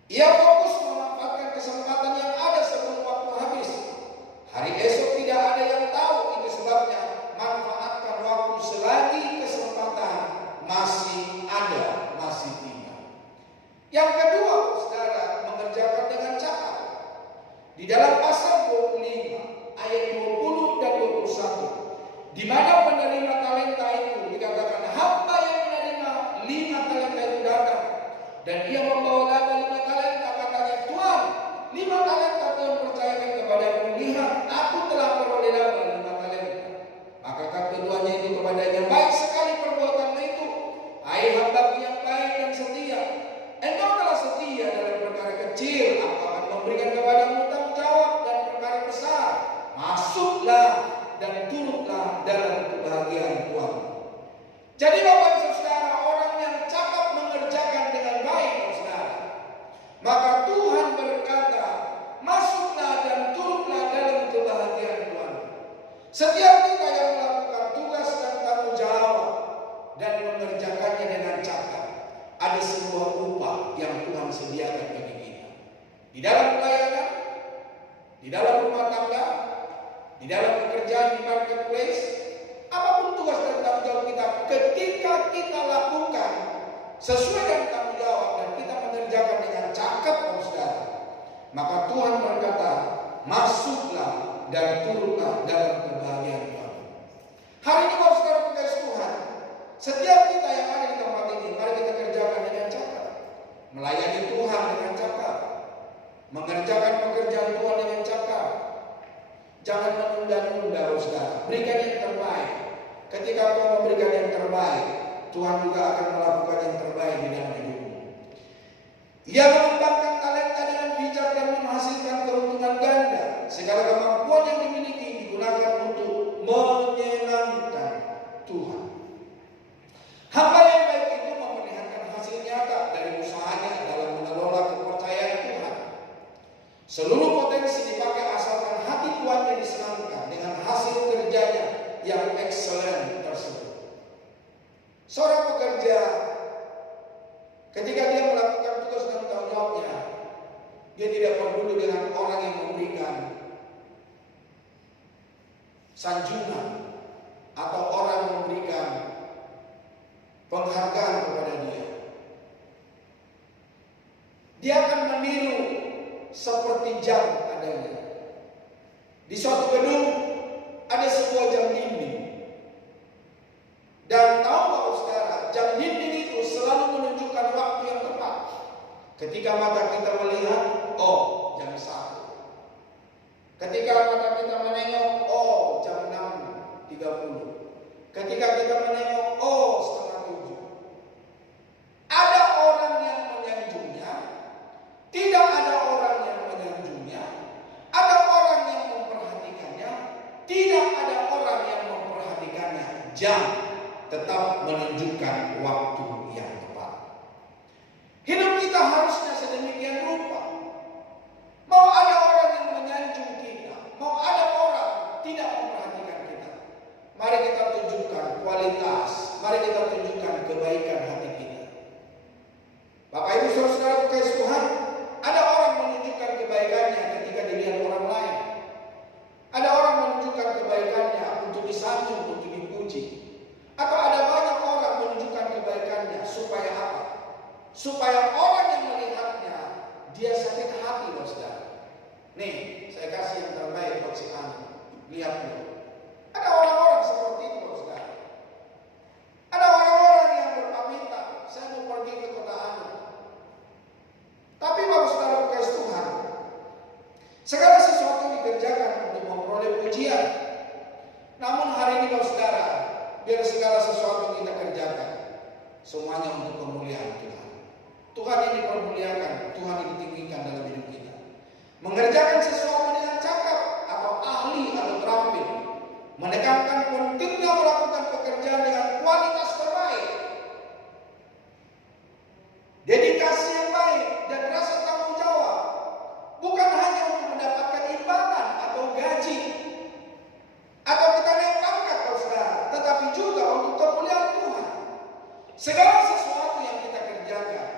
Ia fokus memanfaatkan kesempatan yang ada sebelum waktu habis. Hari esok tidak ada yang tahu, itu sebabnya manfaatkan waktu selagi kesempatan masih ada, masih tinggal. Yang kedua, saudara, mengerjakan dengan cakap. Di dalam pasal 25 ayat 20 dan 21, di mana penerima talenta itu dikatakan hamba yang menerima 5 talenta itu datang dan dia membawa laba 5 talenta, katanya, Tuhan, 5 talenta Tuhan percayakan kepadaku, lihat aku telah beroleh laba 5 talenta. Maka kata keduanya itu kepadanya, baik sekali perbuatanmu itu, hai hambaku yang baik dan setia. Engkau telah setia dalam perkara kecil, aku akan memberikan kepadamu tanggung jawab dan perkara besar. Masuklah dan turutlah dalam kebahagiaan Tuhan. Jadi Bapak Ibu Saudara, orang yang cakap mengerjakan dengan baik, saudara, maka Tuhan berkata, masuklah dan turutlah dalam kebahagiaan Tuhan. Setiap kita yang melakukan tugas dan tanggung jawab dan mengerjakannya dengan cakap, ada sebuah upah yang Tuhan sediakan bagi kita. Di dalam pelayanan, di dalam rumah tangga, di dalam pekerjaan di marketplace, apapun tugas dan tanggung jawab kita, ketika kita lakukan sesuai dengan tanggung jawab dan kita mengerjakan dengan cakap, saudara, maka Tuhan berkata, masuklah dan turutlah dalam kebahagiaan Tuhan. Hari ini Bapak Saudara kekasih Tuhan, setiap kita yang ada di tempat ini, mari kita kerjakan dengan cakap, melayani Tuhan dengan cakap, mengerjakan pekerjaan Tuhan dengan cakap. Jangan menunda-nunda, saudara. Berikan yang terbaik. Ketika kau memberikan yang terbaik, Tuhan juga akan melakukan yang terbaik di dalam hidupmu. Ia mengembangkan talenta dengan bijak dan menghasilkan keuntungan ganda. Segala kemampuan yang dimiliki digunakan untuk menyenangkan Tuhan. Hamba yang baik itu memperlihatkan hasil nyata dari usahanya dalam mengelola kepercayaan Tuhan. Seluruh potensi dipakai asalkan hati tuannya disenangkan dengan hasil kerjanya yang excellent tersebut. Seorang pekerja, ketika dia melakukan tugas dan tanggung jawabnya, dia tidak peduli dengan orang yang memberikan sanjungan atau orang yang memberikan penghargaan kepada dia. Dia akan meniru seperti jam adanya. Di suatu gedung ada sebuah jam dinding. Dan tahu Bapak Saudara, jam dinding itu selalu menunjukkan waktu yang tepat. Ketika mata kita melihat, oh jam 1. Ketika mata kita menengok, oh jam 6.30. Ketika kita menengok, oh setengah 7. Ada orang yang menyanjungnya, tidak ada orang yang menyanjungnya, ada orang yang memperhatikannya, tidak ada orang yang memperhatikannya. Jam tetap menunjukkan waktu yang tepat. Hidup kita harusnya sedemikian rupa. Mau ada orang yang menyanjung kita, mau ada orang tidak memperhatikan kita, mari kita tunjukkan kualitas, mari kita tunjukkan kebaikan hati kita. Bapak Ibu Saudara kekasih Tuhan, ada orang menunjukkan kebaikannya ketika dilihat orang lain. Ada orang menunjukkan kebaikannya untuk disanjung, untuk dipuji. Atau ada banyak orang menunjukkan kebaikannya supaya apa? Supaya orang yang melihatnya dia sakit hati, saudara. Nih, saya kasih yang terbaik buat si Ani. Lihat dulu. Ada orang-orang seperti itu, saudara. Ada orang-orang yang berpamitan, saya mau pergi ke kota Ani. Tapi Bapak Saudara kekasih Tuhan, segala sesuatu dikerjakan untuk memperoleh pujian. Namun hari ini Bapak Saudara, biar segala sesuatu kita kerjakan, semuanya untuk kemuliaan Tuhan. Tuhan yang dipermuliakan, Tuhan yang ditinggikan dalam hidup kita. Mengerjakan sesuatu dengan cakap atau ahli atau terampil, menekankan pentingnya melakukan pekerjaan dengan kualitas terbaik. Segala sesuatu yang kita kerjakan,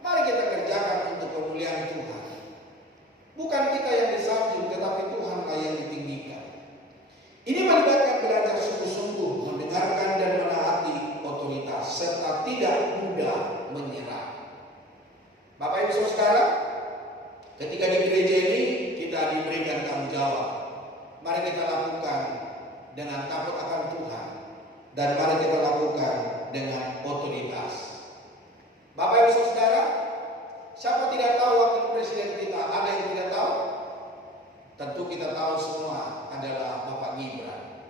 mari kita kerjakan untuk kemuliaan Tuhan. Bukan kita yang disanjung, tetapi Tuhanlah yang ditinggikan. Ini melibatkan belajar sungguh-sungguh, mendengarkan dan menaati otoritas, serta tidak mudah menyerah. Bapak Ibu Saudara, ketika di gereja ini kita diberikan tanggung jawab. Mari kita lakukan dengan takut akan Tuhan, dan mari kita lakukan dengan otoritas. Bapak Ibu Saudara, siapa tidak tahu wakil presiden kita? Ada yang tidak tahu? Tentu kita tahu semua adalah Bapak Gibran.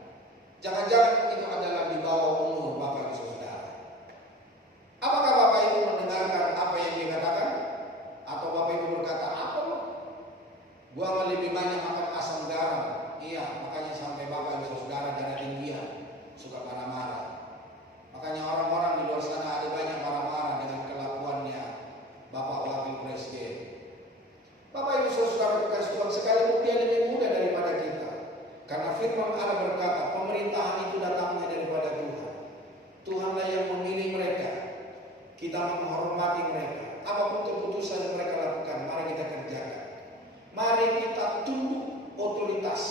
Jangan-jangan itu adalah di bawah umur Bapak Ibu Saudara. Apakah Bapak Ibu mendengarkan apa yang dia katakan? Atau Bapak Ibu berkata, apa loh? Gua lebih banyak makan asam garam. Iya, makanya sampai Bapak Ibu Saudara darah tinggian, suka marah-marah. Makanya orang-orang di luar sana ada banyak marah-marah dengan kelakuannya Bapak Wakil Presiden. Bapak Ibu Saudara berkasih Tuhan, sekalipun dia lebih muda daripada kita, karena firman Allah berkata pemerintahan itu datangnya daripada Tuhan. Tuhanlah yang memilih mereka. Kita menghormati mereka. Apapun keputusan yang mereka lakukan, mari kita kerjakan. Mari kita tunduk otoritas.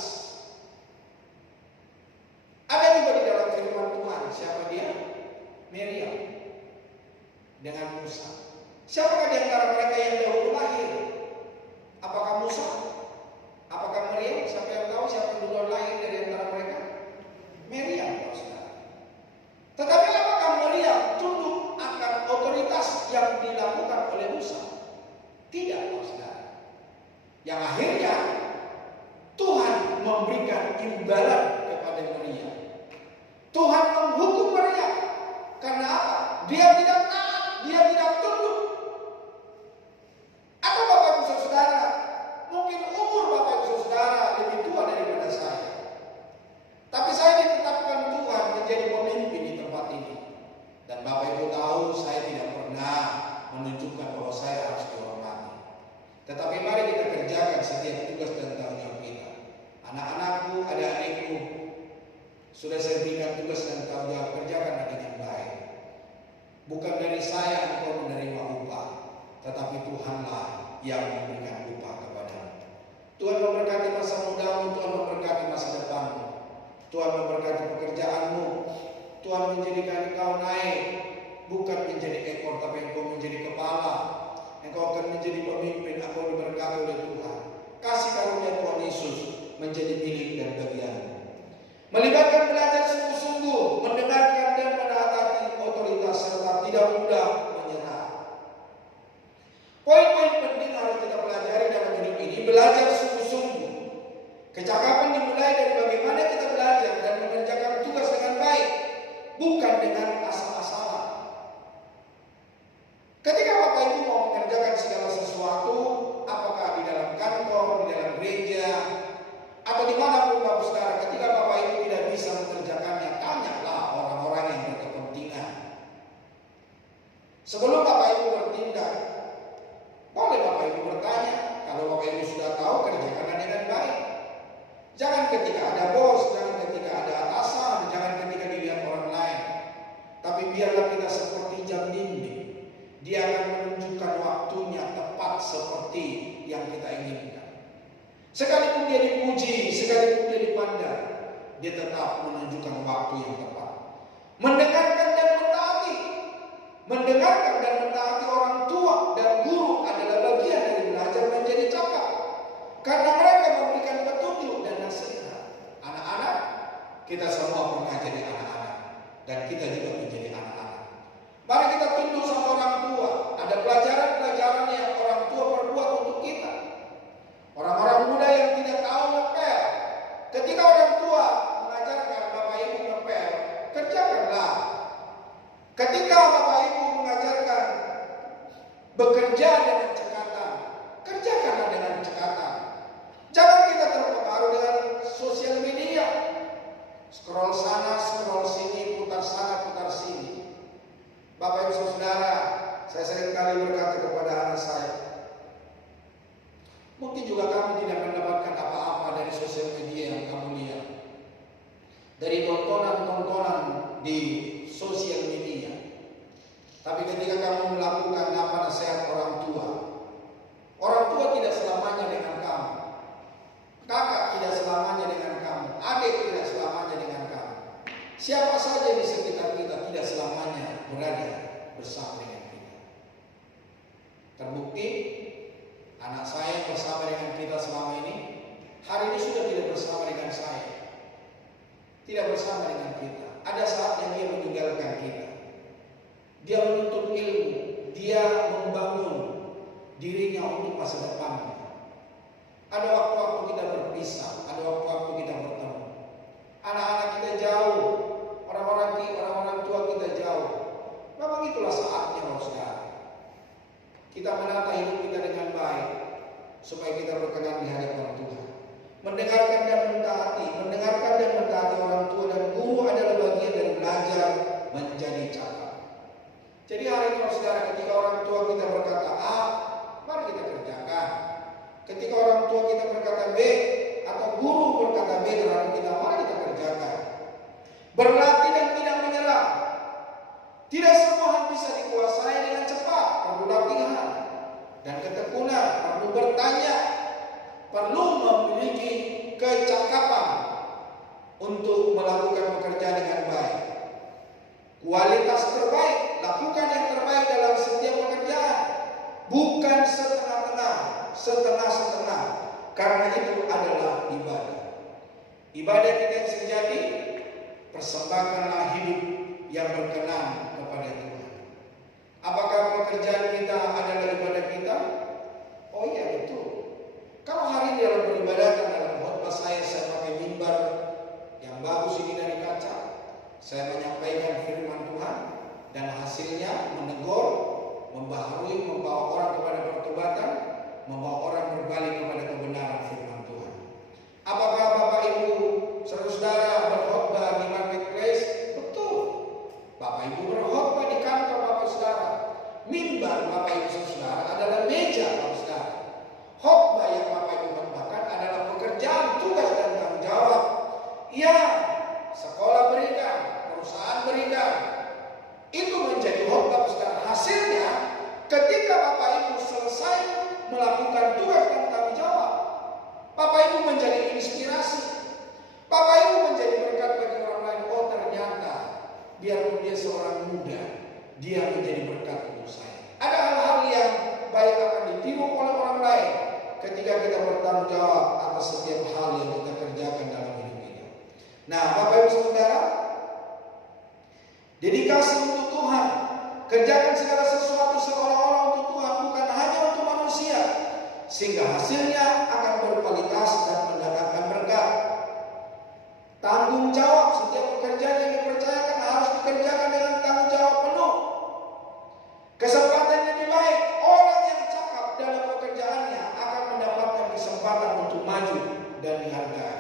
Ada juga di dalam firman Tuhan, siapa dia? Miriam dengan Musa. Siapakah di antara mereka yang dahulu lahir? Apakah Musa? Apakah Miriam? Siapa yang tahu siapa yang duluan lahir dari antara mereka? Miriam, saudara. Tetapi apakah Miriam tunduk akan otoritas yang dilakukan oleh Musa? Tidak, saudara. Yang akhirnya Tuhan memberikan imbalan kepada Miriam. Tuhan menghukum Miriam. Karena apa? Dia tidak taat, dia tidak tunduk. Atau Bapak Ibu Saudara, mungkin umur Bapak Ibu Saudara lebih tua daripada saya. Tapi saya ditetapkan Tuhan menjadi pemimpin di tempat ini. Dan Bapak Ibu tahu saya tidak pernah menunjukkan bahwa saya harus dihormati. Tetapi mari kita kerjakan setiap tugas dan tanggung jawab kita. Anak-anakku, adik-adikku, sudah saya berikan tugas dan tanggung jawab, kerjakan dengan baik. Bukan dari saya engkau menerima upah, tetapi Tuhanlah yang memberikan upah kepadamu. Tuhan memberkati masa mudamu, Tuhan memberkati masa depanmu, Tuhan memberkati pekerjaanmu, Tuhan menjadikan engkau naik, bukan menjadi ekor, tapi engkau menjadi kepala. Engkau akan menjadi pemimpin, engkau diberkati oleh Tuhan. Kasih karunia Tuhan Yesus menjadi milik dan bagianmu. Melibatkan belajar sungguh-sungguh, mendengarkan dan menaati otoritas, serta tidak mudah menyerah. Poin-poin penting harus kita pelajari dalam hidup ini, belajar sungguh-sungguh. Kecakapan dimulai dari bagaimana kita belajar dan mengerjakan tugas dengan baik, bukan dengan asal-asalan. Ketika Bapak Ibu mau mengerjakan segala sesuatu, apakah di dalam kantor, di dalam gereja, atau dimanapun Bapak Saudara, ketika Bapak Ibu tidak bisa mengerjakannya, tanyalah orang-orang yang berkepentingan. Sebelum Bapak Ibu bertindak, boleh Bapak Ibu bertanya. Kalau Bapak Ibu sudah tahu, kerjakanlah dengan baik. Jangan ketika ada bos, jangan ketika ada atasan, jangan ketika dilihat orang lain. Tapi biarlah kita seperti jam dinding. Dia akan menunjukkan waktunya tepat seperti yang kita inginkan. Sekalipun dia dipuji, sekalipun dia dipandang, dia tetap menunjukkan waktu yang tepat. Mendengarkan dan mentaati. Mendengarkan dan mentaati orang tua dan guru adalah bagian dari belajar menjadi cakap. Karena mereka memberikan petunjuk dan nasihat. Anak-anak, kita semua pernah jadi anak-anak. Dan kita juga menjadi anak-anak. Mari kita tunduk sama orang tua. Ada pelajaran-pelajaran yang orang tua perbuat untuk kita. Orang-orang muda yang tidak tahu ngepel. Ketika orang tua mengajarkan Bapak Ibu ngepel, kerjakanlah. Ketika Bapak Ibu mengajarkan bekerja dengan cekatan, kerjakanlah dengan cekatan. Jangan kita terpengaruh dengan sosial media. Scroll sana, scroll sini, putar sana, putar sini. Bapak Ibu Saudara, saya sering kali berkata kepada anak saya, mungkin juga kamu tidak mendapatkan apa-apa dari sosial media yang kamu lihat. Dari tontonan-tontonan di sosial media. Tapi ketika kamu melakukan apa nasihat orang tua tidak selamanya dengan kamu. Kakak tidak selamanya dengan kamu. Adik tidak selamanya dengan kamu. Siapa saja di sekitar kita tidak selamanya berada bersama dengan kita. Terbukti anak saya yang bersama dengan kita selama ini, hari ini sudah tidak bersama dengan saya. Tidak bersama dengan kita. Ada saatnya dia meninggalkan kita. Dia menuntut ilmu, dia membangun dirinya untuk masa depannya. Ada waktu-waktu kita berpisah, ada waktu-waktu kita bertemu. Anak-anak kita jauh, orang-orang tua kita jauh. Memang itulah saatnya, saudara. Kita menata hidup kita dengan baik supaya kita berkenan di hadapan Tuhan. Mendengarkan dan mentaati orang tua dan guru adalah bagian dari belajar menjadi cakap. Jadi hari ini saudara, ketika orang tua kita berkata A, mari kita kerjakan. Ketika orang tua kita berkata B, atau guru berkata B terhadap kita, mari kita kerjakan. Berlatih dan tidak menyerah. Tidak semua hal bisa dikuasai dengan cepat, perlu latihan dan ketekunan, perlu bertanya, perlu memiliki kecakapan untuk melakukan pekerjaan dengan baik. Kualitas terbaik, lakukan yang terbaik dalam setiap pekerjaan, bukan setengah-setengah, karena itu adalah ibadah. Ibadah kita yang sejati, persembahkanlah hidup yang berkenan kepada Tuhan. Apakah pekerjaan kita adalah ibadah kita? Oh iya, betul. Kalau hari ini dalam peribadatan, dalam khotbah saya pakai mimbar yang bagus ini dari kaca. Saya menyampaikan firman Tuhan dan hasilnya menegur, membaharui, membawa orang kepada pertobatan, membawa orang berbalik kepada kebenaran firman Tuhan. Apakah Bapak Ibu saudara berkhotbah di marketplace? Betul. Bapak Ibu berkhotbah di kantor Bapak Saudara. Mimbar Bapak Ibu saudara adalah meja Bapak Saudara. Khotbah yang Bapak Ibu khotbahkan adalah pekerjaan, tugas dan tanggung jawab yang sekolah berikan, perusahaan berikan. Itu menjadi khotbah saudara. Hasilnya ketika Bapak Ibu selesai melakukan tugas dan tanggung jawab, Bapak Ibu menjadi inspirasi. Bapak Ibu menjadi berkat bagi orang lain. Oh ternyata biarpun dia seorang muda, dia menjadi berkat untuk saya. Ada hal-hal yang baik akan ditiru oleh orang lain ketika kita bertanggung jawab atas setiap hal yang kita kerjakan dalam hidup kita. Nah, Bapak Ibu saudara, dedikasi untuk Tuhan, kerjakan segala sesuatu seolah-olah untuk Tuhan, bukan hanya untuk manusia, sehingga hasilnya akan berkualitas dan mendatangkan berkat. Tanggung jawab, setiap pekerjaan yang dipercayakan harus dikerjakan dengan tanggung jawab penuh. Kesempatan yang lebih baik, orang yang cakap dalam pekerjaannya akan mendapatkan kesempatan untuk maju dan dihargai.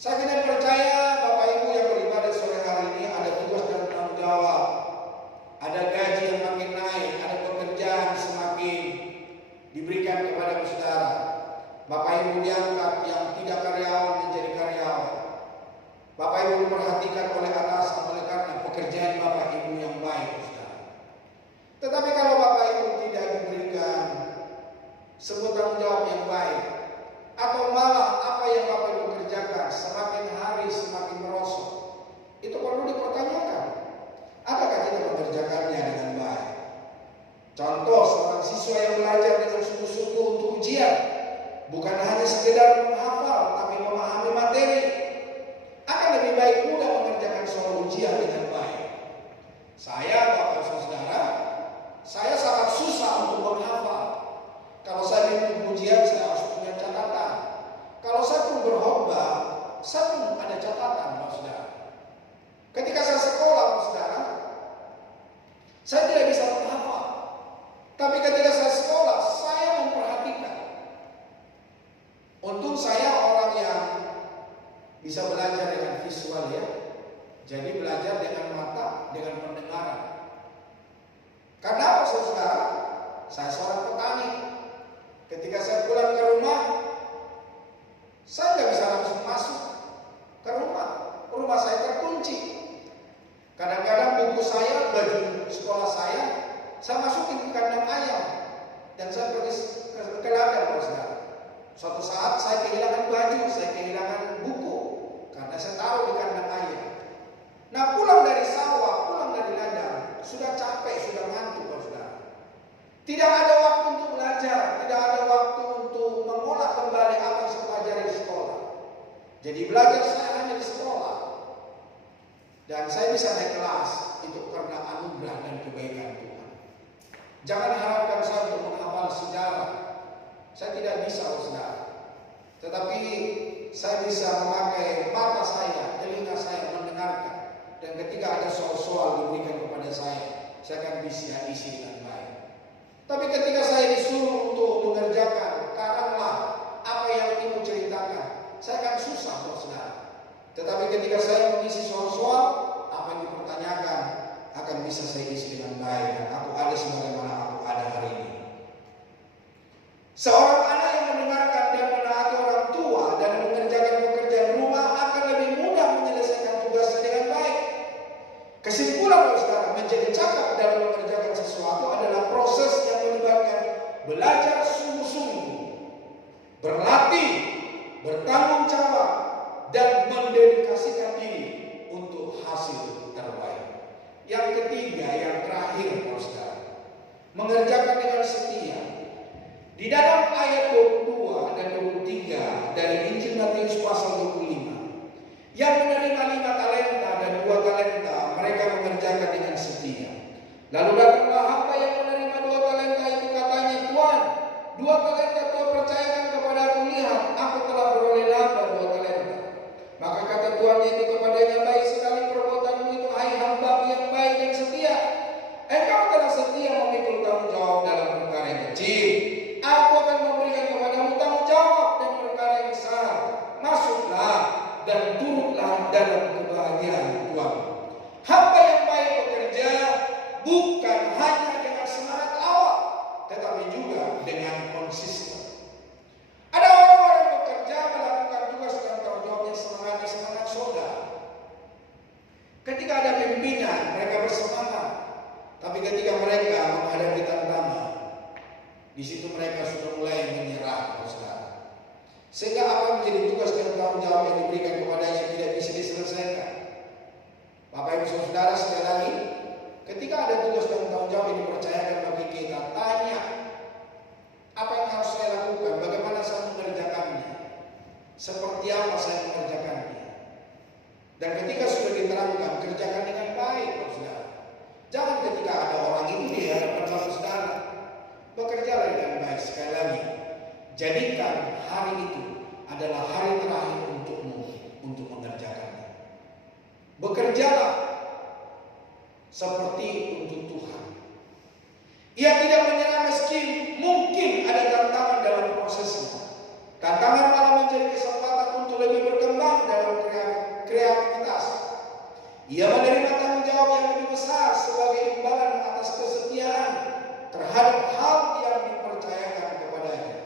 Saya tidak percaya Bapak Ibu yang beribadah sore hari ini ada tugas dan tanggung jawab, ada gaji yang makin naik, ada pekerjaan semakin diberikan kepada saudara. Bapak Ibu diangkat yang tidak karyawan menjadi karyawan. Bapak Ibu diperhatikan oleh atasan oleh karena pekerjaan Bapak Ibu yang baik, saudara. Tetapi kalau Bapak Ibu tidak diberikan sebuah tanggung jawab yang baik, atau malah apa yang Bapak Ibu kerjakan semakin hari semakin merosot, itu perlu dipertanyakan. Adakah kita mengerjakannya dengan baik? Contoh, seorang siswa yang belajar dengan sungguh-sungguh untuk ujian, bukan hanya sekedar menghafal, tapi memahami materi, akan lebih baik mudah mengerjakan soal ujian dengan baik. Saya, Bapak Saudara, saya sangat susah untuk menghafal. Kalau saya bikin ujian, saya harus punya catatan. Kalau saya pun berkhotbah, saya pun ada catatan, Bapak Saudara. Ketika saya sekolah, Bapak Saudara, saya tidak bisa menghafal. Tapi ketika saya sekolah, saya memperhatikan. Untung saya saya masukin ke kandang ayam dan saya pergi ke ladang, saudara. Suatu saat saya kehilangan baju, saya kehilangan buku karena saya taruh di kandang ayam. Nah, pulang dari sawah, pulang dari ladang, sudah capek, sudah ngantuk, saudara. Tidak ada waktu untuk belajar, tidak ada waktu untuk mengolah kembali apa yang saya pelajari di sekolah. Jadi belajar saya hanya di sekolah. Dan saya bisa naik kelas itu karena anugerah dan kebaikan Tuhan. Jangan harapkan saya untuk menghafal sejarah. Saya tidak bisa, saudara. Tetapi saya bisa memakai mata saya, telinga saya mendengarkan. Dan ketika ada soal-soal diberikan kepada saya akan bisa isi dengan baik. Tapi ketika saya disuruh untuk mengerjakan, karanglah apa yang ibu ceritakan, saya akan susah, saudara. Tetapi ketika saya mengisi soal-soal, apa yang dipertanyakan akan bisa saya isi dengan baik. Dan aku ada sebagaimana aku ada hari ini. Seorang anak yang mendengarkan dan menaati orang tua dan mengerjakan pekerjaan rumah akan lebih mudah menyelesaikan tugasnya dengan baik. Kesimpulan, saudara, menjadi cakap dalam mengerjakan sesuatu adalah proses yang melibatkan belajar sungguh-sungguh, berlatih, bertanggung jawab, dan mendedikasikan diri untuk hasil terbaik. Yang ketiga, yang terakhir, saudara, mengerjakan dengan setia. Di dalam ayat 22 dan 23 dari Injil Matius pasal 25, yang menerima 5 talenta dan 2 talenta, mereka mengerjakan dengan setia. Lalu datanglah hamba yang menerima 2 talenta itu, katanya, Tuan, 2 talenta Tuhan percayakan kepada aku, lihat, aku telah beroleh laba 2 talenta. Maka kata tuannya itu kepadanya, baik sekali perbuatanmu itu, hai hamba yang baik dan setia. Engkau telah setia memikul tanggung jawab dalam perkara yang kecil. Aku akan memberikan kepadamu tanggung jawab dan perkara yang besar. Masuklah dan turutlah dalam kebahagiaan Tuhan. Hamba yang baik bekerja bukan hanya dengan semangat awal, tetapi juga dengan konsisten. Ada orang-orang yang bekerja melakukan tugas dan tanggung jawabnya semangat soda. Ketika ada pimpinan, mereka bersemangat. Tapi ketika mereka menghadapi tantangan, di situ mereka sudah mulai menyerah, saudara. Sehingga apa yang menjadi tugas dan tanggung jawab yang diberikan kepadanya tidak bisa diselesaikan. Bapak Ibu Saudara, sekali lagi, ketika ada tugas dan tanggung jawab yang dipercayakan bagi kita, tanya, apa yang harus saya lakukan? Bagaimana saya mengerjakannya? Seperti apa saya mengerjakannya? Dan ketika sudah diterangkan, kerjakan dengan baik, saudara. Jangan ketika ada orang itu di hadapan saudara, bekerjalah dengan baik. Sekali lagi, jadikan hari itu adalah hari terakhir untukmu untuk mengerjakannya. Bekerjalah seperti untuk Tuhan. Ia tidak menyerah meski mungkin ada tantangan dalam prosesnya. Tantangan malah menjadi kesempatan untuk lebih berkembang dalam kreativitas. Ia menerima tanggung jawab yang lebih besar sebagai imbalan atas kesetiaan terhadap hal yang dipercayakan kepadanya.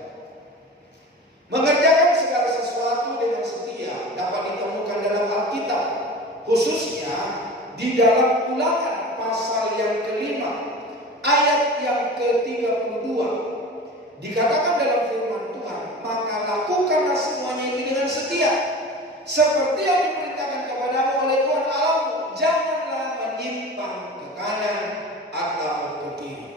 Mengerjakan segala sesuatu dengan setia dapat ditemukan dalam Alkitab, khususnya di dalam Ulangan pasal yang ke-5 ayat yang ke-32. Dikatakan dalam firman Tuhan, maka lakukanlah semuanya ini dengan setia, seperti yang diperintahkan kepadamu oleh Tuhan Allahmu. Janganlah menyimpang ke kanan atau ke kiri.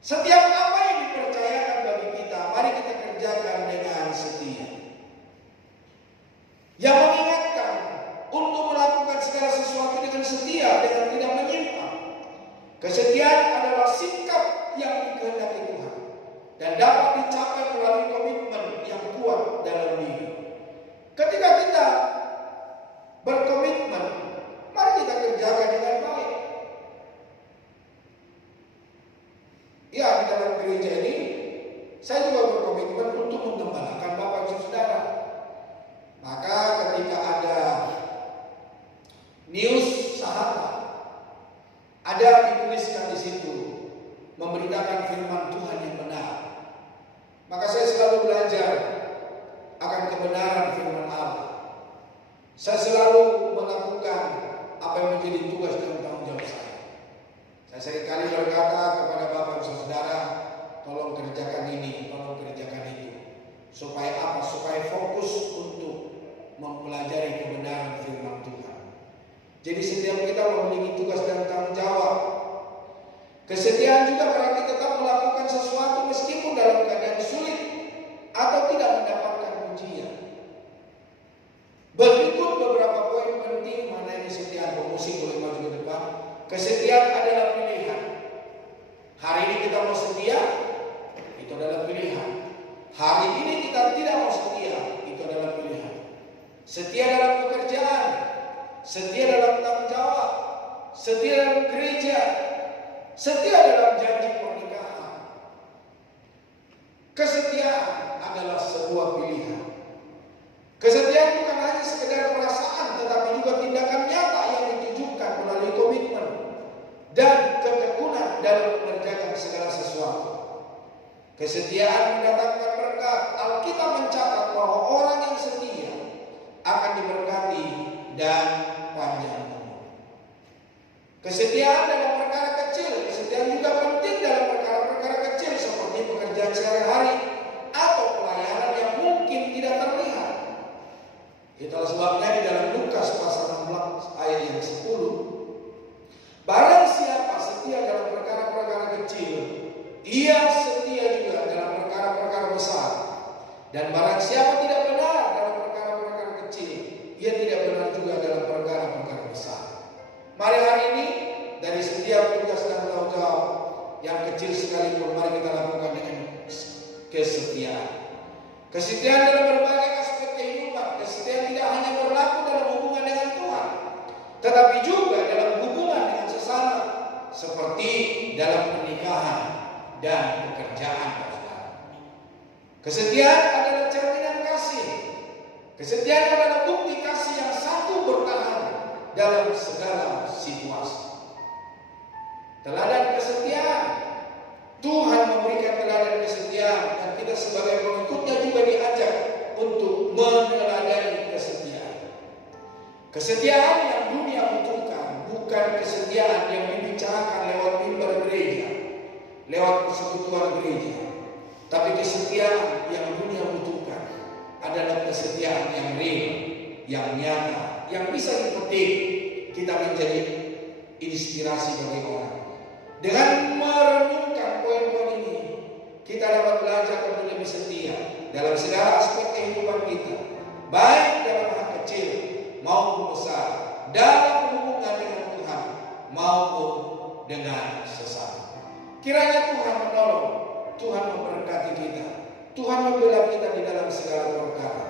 Setiap apa yang dipercayakan bagi kita, mari kita kerjakan dengan setia. Yang mengingatkan untuk melakukan segala sesuatu dengan setia, dengan tidak menyimpang. Kesetiaan adalah sikap yang dikehendaki Tuhan dan dapat dicapai melalui komitmen yang kuat dalam diri. Ketika kita berkomitmen, mari kita kerjakan dengan baik. Ya, di dalam gereja ini saya juga berkomitmen untuk menggembalakan Bapak Ibu Saudara. Maka ketika ada news sahabat, ada dituliskan di situ memberitakan firman Tuhan yang benar. Maka saya selalu belajar akan kebenaran firman Allah. Saya selalu melakukan apa yang menjadi tugas dan tanggung jawab saya. Saya seringkali berkata, mempelajari kebenaran firman Tuhan. Jadi setiap kita memiliki tugas dan tanggung jawab. Kesetiaan juga berarti tetap melakukan sesuatu meskipun dalam keadaan sulit atau tidak mendapatkan pujian. Berikut beberapa poin penting mengenai kesetiaan. Musik boleh maju ke depan. Kesetiaan adalah pilihan. Hari ini kita mau setia, itu adalah pilihan. Hari ini kita tidak mau setia, itu adalah pilihan. Setia dalam pekerjaan, setia dalam tanggung jawab, setia dalam gereja, setia dalam janji pernikahan. Kesetiaan adalah sebuah pilihan. Kesetiaan bukan hanya sekedar perasaan, tetapi juga tindakan nyata yang ditunjukkan melalui komitmen dan ketekunan dalam mengerjakan segala sesuatu. Kesetiaan mendatangkan berkat. Alkitab mencatat bahwa orang yang setia akan diberkati dan panjang umur. Kesetiaan dalam perkara kecil, kesetiaan juga penting dalam perkara-perkara kecil seperti pekerjaan sehari-hari atau pelayanan yang mungkin tidak terlihat. Itulah sebabnya di dalam Lukas pasal 16 ayat yang 10, barang siapa setia dalam perkara-perkara kecil, ia setia juga dalam perkara-perkara besar. Dan barang siapa tidak benar dalam perkara-perkara kecil, ia tidak benar juga dalam perkara-perkara besar. Mari hari ini dari setiap tugas dan tanggung jawab yang kecil sekalipun, mari kita lakukan dengan kesetiaan. Kesetiaan dalam berbagai aspek kehidupan. Kesetiaan tidak hanya berlaku dalam hubungan dengan Tuhan, tetapi juga dalam hubungan dengan sesama, seperti dalam pernikahan dan pekerjaan. Kesetiaan adalah cerminan kasih. Kesetiaan adalah bukti kasih yang satu bertahan dalam segala situasi. Teladan kesetiaan. Tuhan memberikan teladan kesetiaan dan kita sebagai pengikutnya juga diajak untuk meneladani kesetiaan. Kesetiaan yang dunia butuhkan bukan kesetiaan yang dibicarakan lewat mimbar gereja, lewat persekutuan gereja. Tapi kesetiaan yang dunia butuhkan adalah kesetiaan yang real, yang nyata, yang bisa dipetik. Kita menjadi inspirasi bagi orang. Dengan merenungkan poin-poin ini, kita dapat belajar untuk lebih setia dalam segala aspek kehidupan kita, baik dalam hal kecil maupun besar, dalam hubungan dengan Tuhan maupun dengan sesama. Kiranya Tuhan menolong, Tuhan memberkati kita, Tuhan membela kita di dalam segala perkara.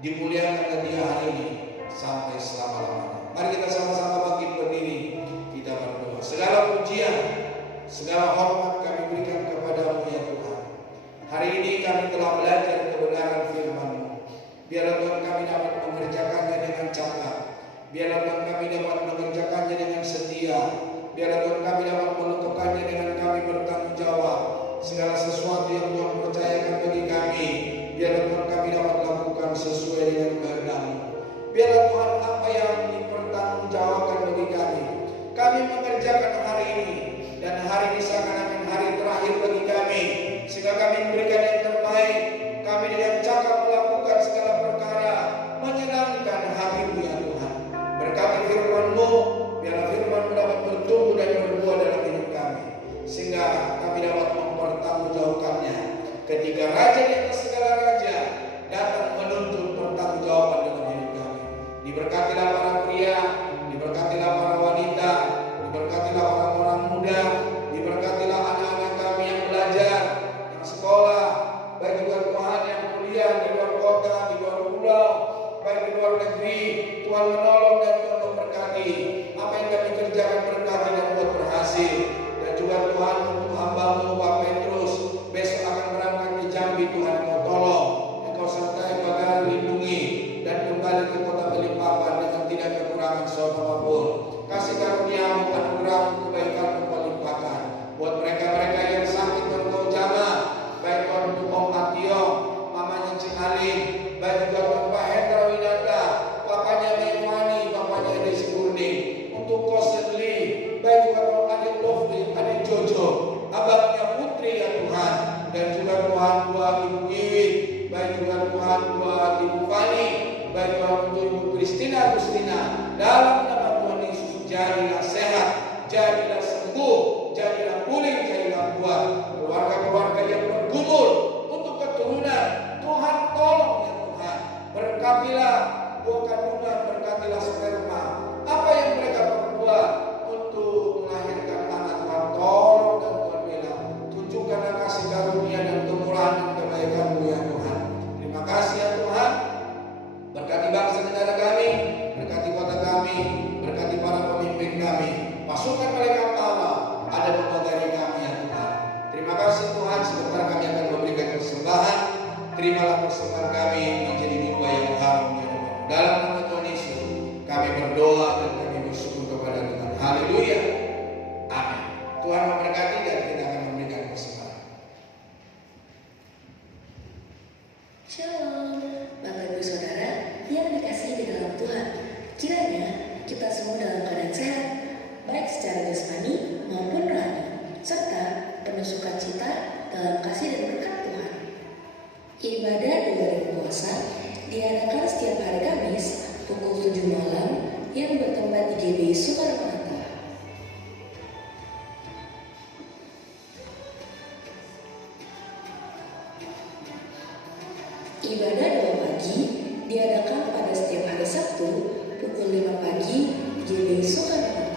Dimuliakan Dia hari ini sampai selama-lamanya. Mari kita sama-sama bangkit berdiri, kita berdoa. Segala pujian, segala hormat kami berikan kepada-Mu ya Tuhan. Hari ini kami telah belajar kebenaran firman-Mu. Biarlah Tuhan kami dapat mengerjakannya dengan cakap. Biarlah Tuhan kami dapat mengerjakannya dengan setia. Biarlah Tuhan kami dapat melengkapkannya dengan kami bertanggung jawab. Segala sesuatu yang Tuhan percayakan bagi kami, biarlah Tuhan kami dapat lakukan sesuai dengan kehendak-Mu. Biarlah Tuhan apa yang dipertanggungjawabkan bagi kami mengerjakan hari ini, dan hari ini seakan-akan hari terakhir bagi kami, sehingga kami memberikan yang terbaik. Kami dengan cakap melakukan segala perkara menyenangkan hati-Mu ya Tuhan. Berkati firman-Mu, biarlah firman-Mu dapat bertumbuh dan berbuah dalam hidup kami, sehingga kami dapat mempertanggungjawabkannya ketika Raja di atas segala raja datang menuntut pertanggungjawaban dalam hidup kami. Diberkatilah para pria, diberkatilah para wanita, diberkatilah orang-orang muda, diberkatilah anak-anak kami yang belajar, yang sekolah, sembuh, jadilah pulih, jadilah kuat. Keluarga-keluarga yang bergumul untuk keturunan, Tuhan tolong ya Tuhan. Berkatilah buah kandungan, berkatilah sperma. Apa yang mereka perbuat untuk melahirkan anak, Tuhan tolong dan Tuhan bela. Tunjukkanlah kasih karunia dan kemurahan dan kebaikan-Mu ya Tuhan. Terima kasih ya Tuhan. Berkati bangsa negara kami, berkati kota kami, berkati para pemimpin kami, pasukan malaikat Allah ada memagari kami ya Tuhan. Terima kasih Tuhan, sebentar kami akan memberikan persembahan. Terimalah persembahan kami menjadi doa yang harum ya Tuhan. Dalam nama Tuhan Yesus kami berdoa dan kami bersyukur kepada Tuhan. Haleluya. Amin. Tuhan memberkati dan kita akan memberikan persembahan. Shalom, Bapak Ibu Saudara yang dikasihi di dalam Tuhan. Kiranya kita semua dalam keadaan sehat, baik secara jasmani maupun rohani, serta penuh sukacita dalam kasih dan berkat Tuhan. Ibadah 2000 puasa diadakan setiap hari Kamis pukul 7 malam yang bertempat di GBI Soekarno-Hatta. Ibadah doa pagi diadakan pada setiap hari Sabtu pukul 5 pagi di GBI Soekarno-Hatta.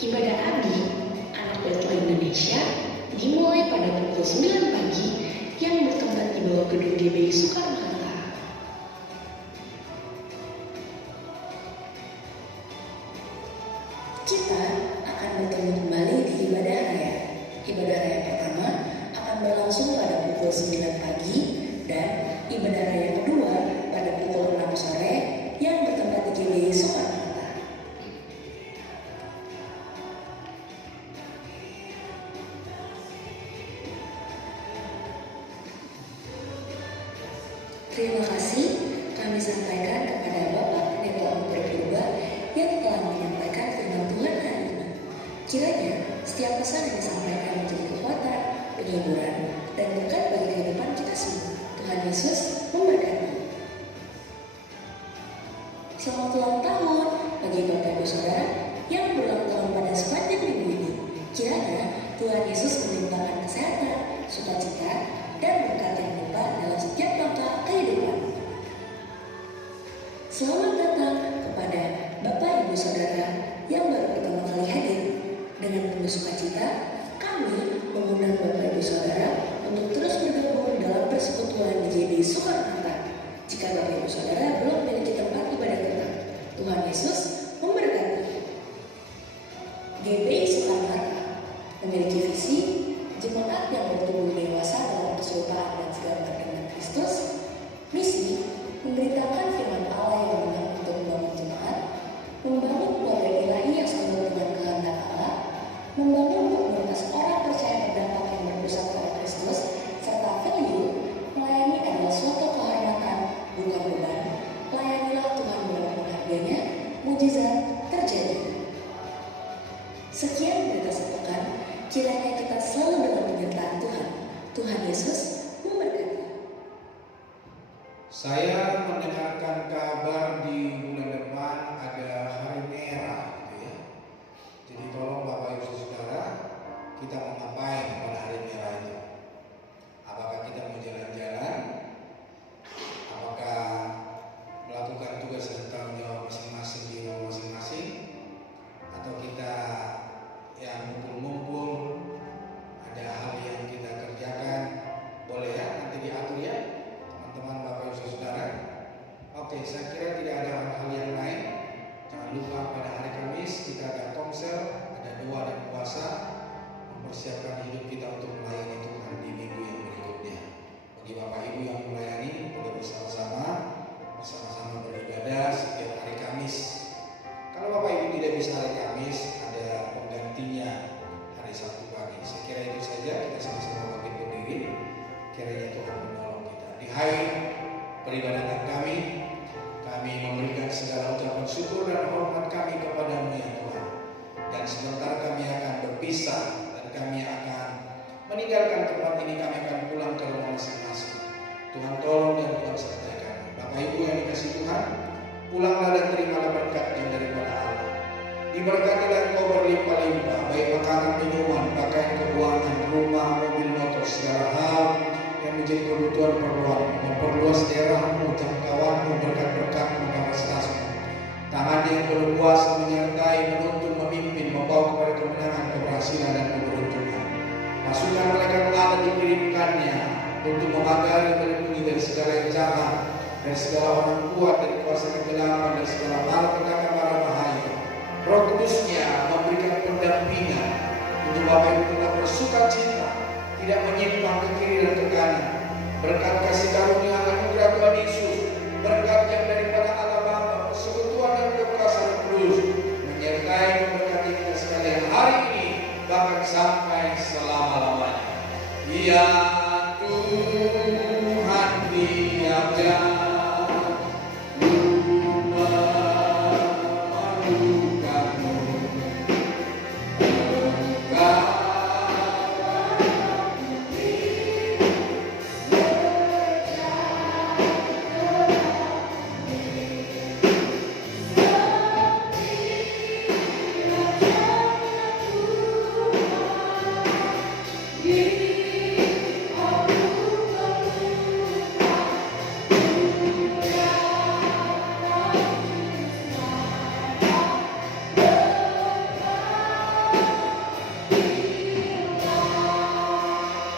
Ibadah Adi Anak Bethlehem Indonesia dimulai pada pukul 9 pagi yang bertempat di bawah gedung GBI Soekarno-Hatta. Kita akan bertemu kembali di ibadah raya. Ibadah raya pertama akan berlangsung pada pukul 9 pagi dan ibadah raya kedua pada pukul 6 sore yang bertempat di GBI Soekarno-Hatta. Terima kasih kami sampaikan kepada Bapak Pendeta Umur Purba yang telah menyampaikan firman Tuhan hari ini. Kiranya setiap pesan yang disampaikan menjadi kekuatan, penghiburan, dan berkat bagi kehidupan kita semua. Tuhan Yesus memberkati. Selamat ulang tahun bagi Bapak Ibu Saudara yang berulang tahun pada sepanjang minggu ini. Kiranya Tuhan Yesus melimpahkan kesehatan, sukacita, dan berkat yang melimpah dalam setiap langkah kehidupan. Selamat datang kepada Bapak Ibu Saudara yang baru pertama kali hadir. Dengan penuh sukacita, kami mengundang Bapak Ibu Saudara untuk terus bergabung dalam persekutuan di GBI Soekarno-Hatta. Jika Bapak Ibu Saudara belum memiliki tempat ibadah tetap, Tuhan Yesus memberkati. GBI Soekarno-Hatta memiliki visi jemaat yang bertumbuh dewasa dalam keserupaan dan segambar dengan Kristus. Misi memberitakan firman Allah yang benar untuk membangun jemaat, membangun keluarga ilahi yang sesuai dengan kehendak Allah, membangun komunitas orang percaya berdampak yang berpusat pada Kristus, serta value melayani adalah suatu kehormatan bukan beban. Layanilah Tuhan berapapun harganya, mujizat terjadi. Sekian berita sepekan. Kiranya kita selalu dalam penyertaan Tuhan. Tuhan Yesus memberkati. Saya mendengarkan kabar di bulan depan ada hari merah gitu ya. Jadi tolong Bapak Ibu Saudara, kita mau ngapain pada hari merah itu? Apakah kita mau jalan-jalan? Apakah melakukan tugas dan tanggung jawab masing-masing di rumah masing-masing? Atau kita yang ngumpul-ngumpul, ada hal yang kita kerjakan, boleh ya nanti diatur ya teman-teman Bapak Ibu Saudara. Oke, saya kira tidak ada hal yang lain. Jangan lupa pada hari Kamis kita ada konser, ada doa dan puasa, mempersiapkan hidup kita untuk melayani Tuhan di minggu yang berikutnya. Bagi Bapak Ibu yang melayani, boleh bersama-sama beribadah setiap hari Kamis. Kalau Bapak Ibu tidak bisa hari Kamis, ada penggantinya hari Sabtu pagi. Saya kira itu saja, kita sama-sama bangkit berdiri. Kiranya Tuhan menolong kita. Di hari peribadatan kami memberikan segala ucapan syukur dan hormat kami kepada-Mu ya Tuhan. Dan sebentar kami akan berpisah dan kami akan meninggalkan tempat ini, kami akan pulang ke rumah masing-masing. Tuhan tolong dan Tuhan sertai kami. Bapak kasih Tuhan, pulanglah dan terimalah berkat yang daripada Allah. Diberkatilah engkau berlimpah-limpah, baik makanan, minuman, pakaian, keuangan, rumah, mobil, motor, segala hal yang menjadi kebutuhan perluan. Memperluas daerahmu, jangkauanmu, berkat-berkatmu, dan selasmu. Tangan yang berkuasa menyertai, menuntun, memimpin, membawa kepada kemenangan, keberhasilan, dan keberuntungan. Pasukan malaikat Allah dikirimkannya untuk memagari, melindungi dari segala yang jahat, dari segala orang kuat, dari kuasa kegelapan, dari segala malapetaka mara bahaya. Roh Kudusnya memberikan pendampingan untuk Bapak Ibu tetap bersuka cita, tidak menyimpang ke kiri dan ke kanan. Berkat kasih karunia anugerah Tuhan Yesus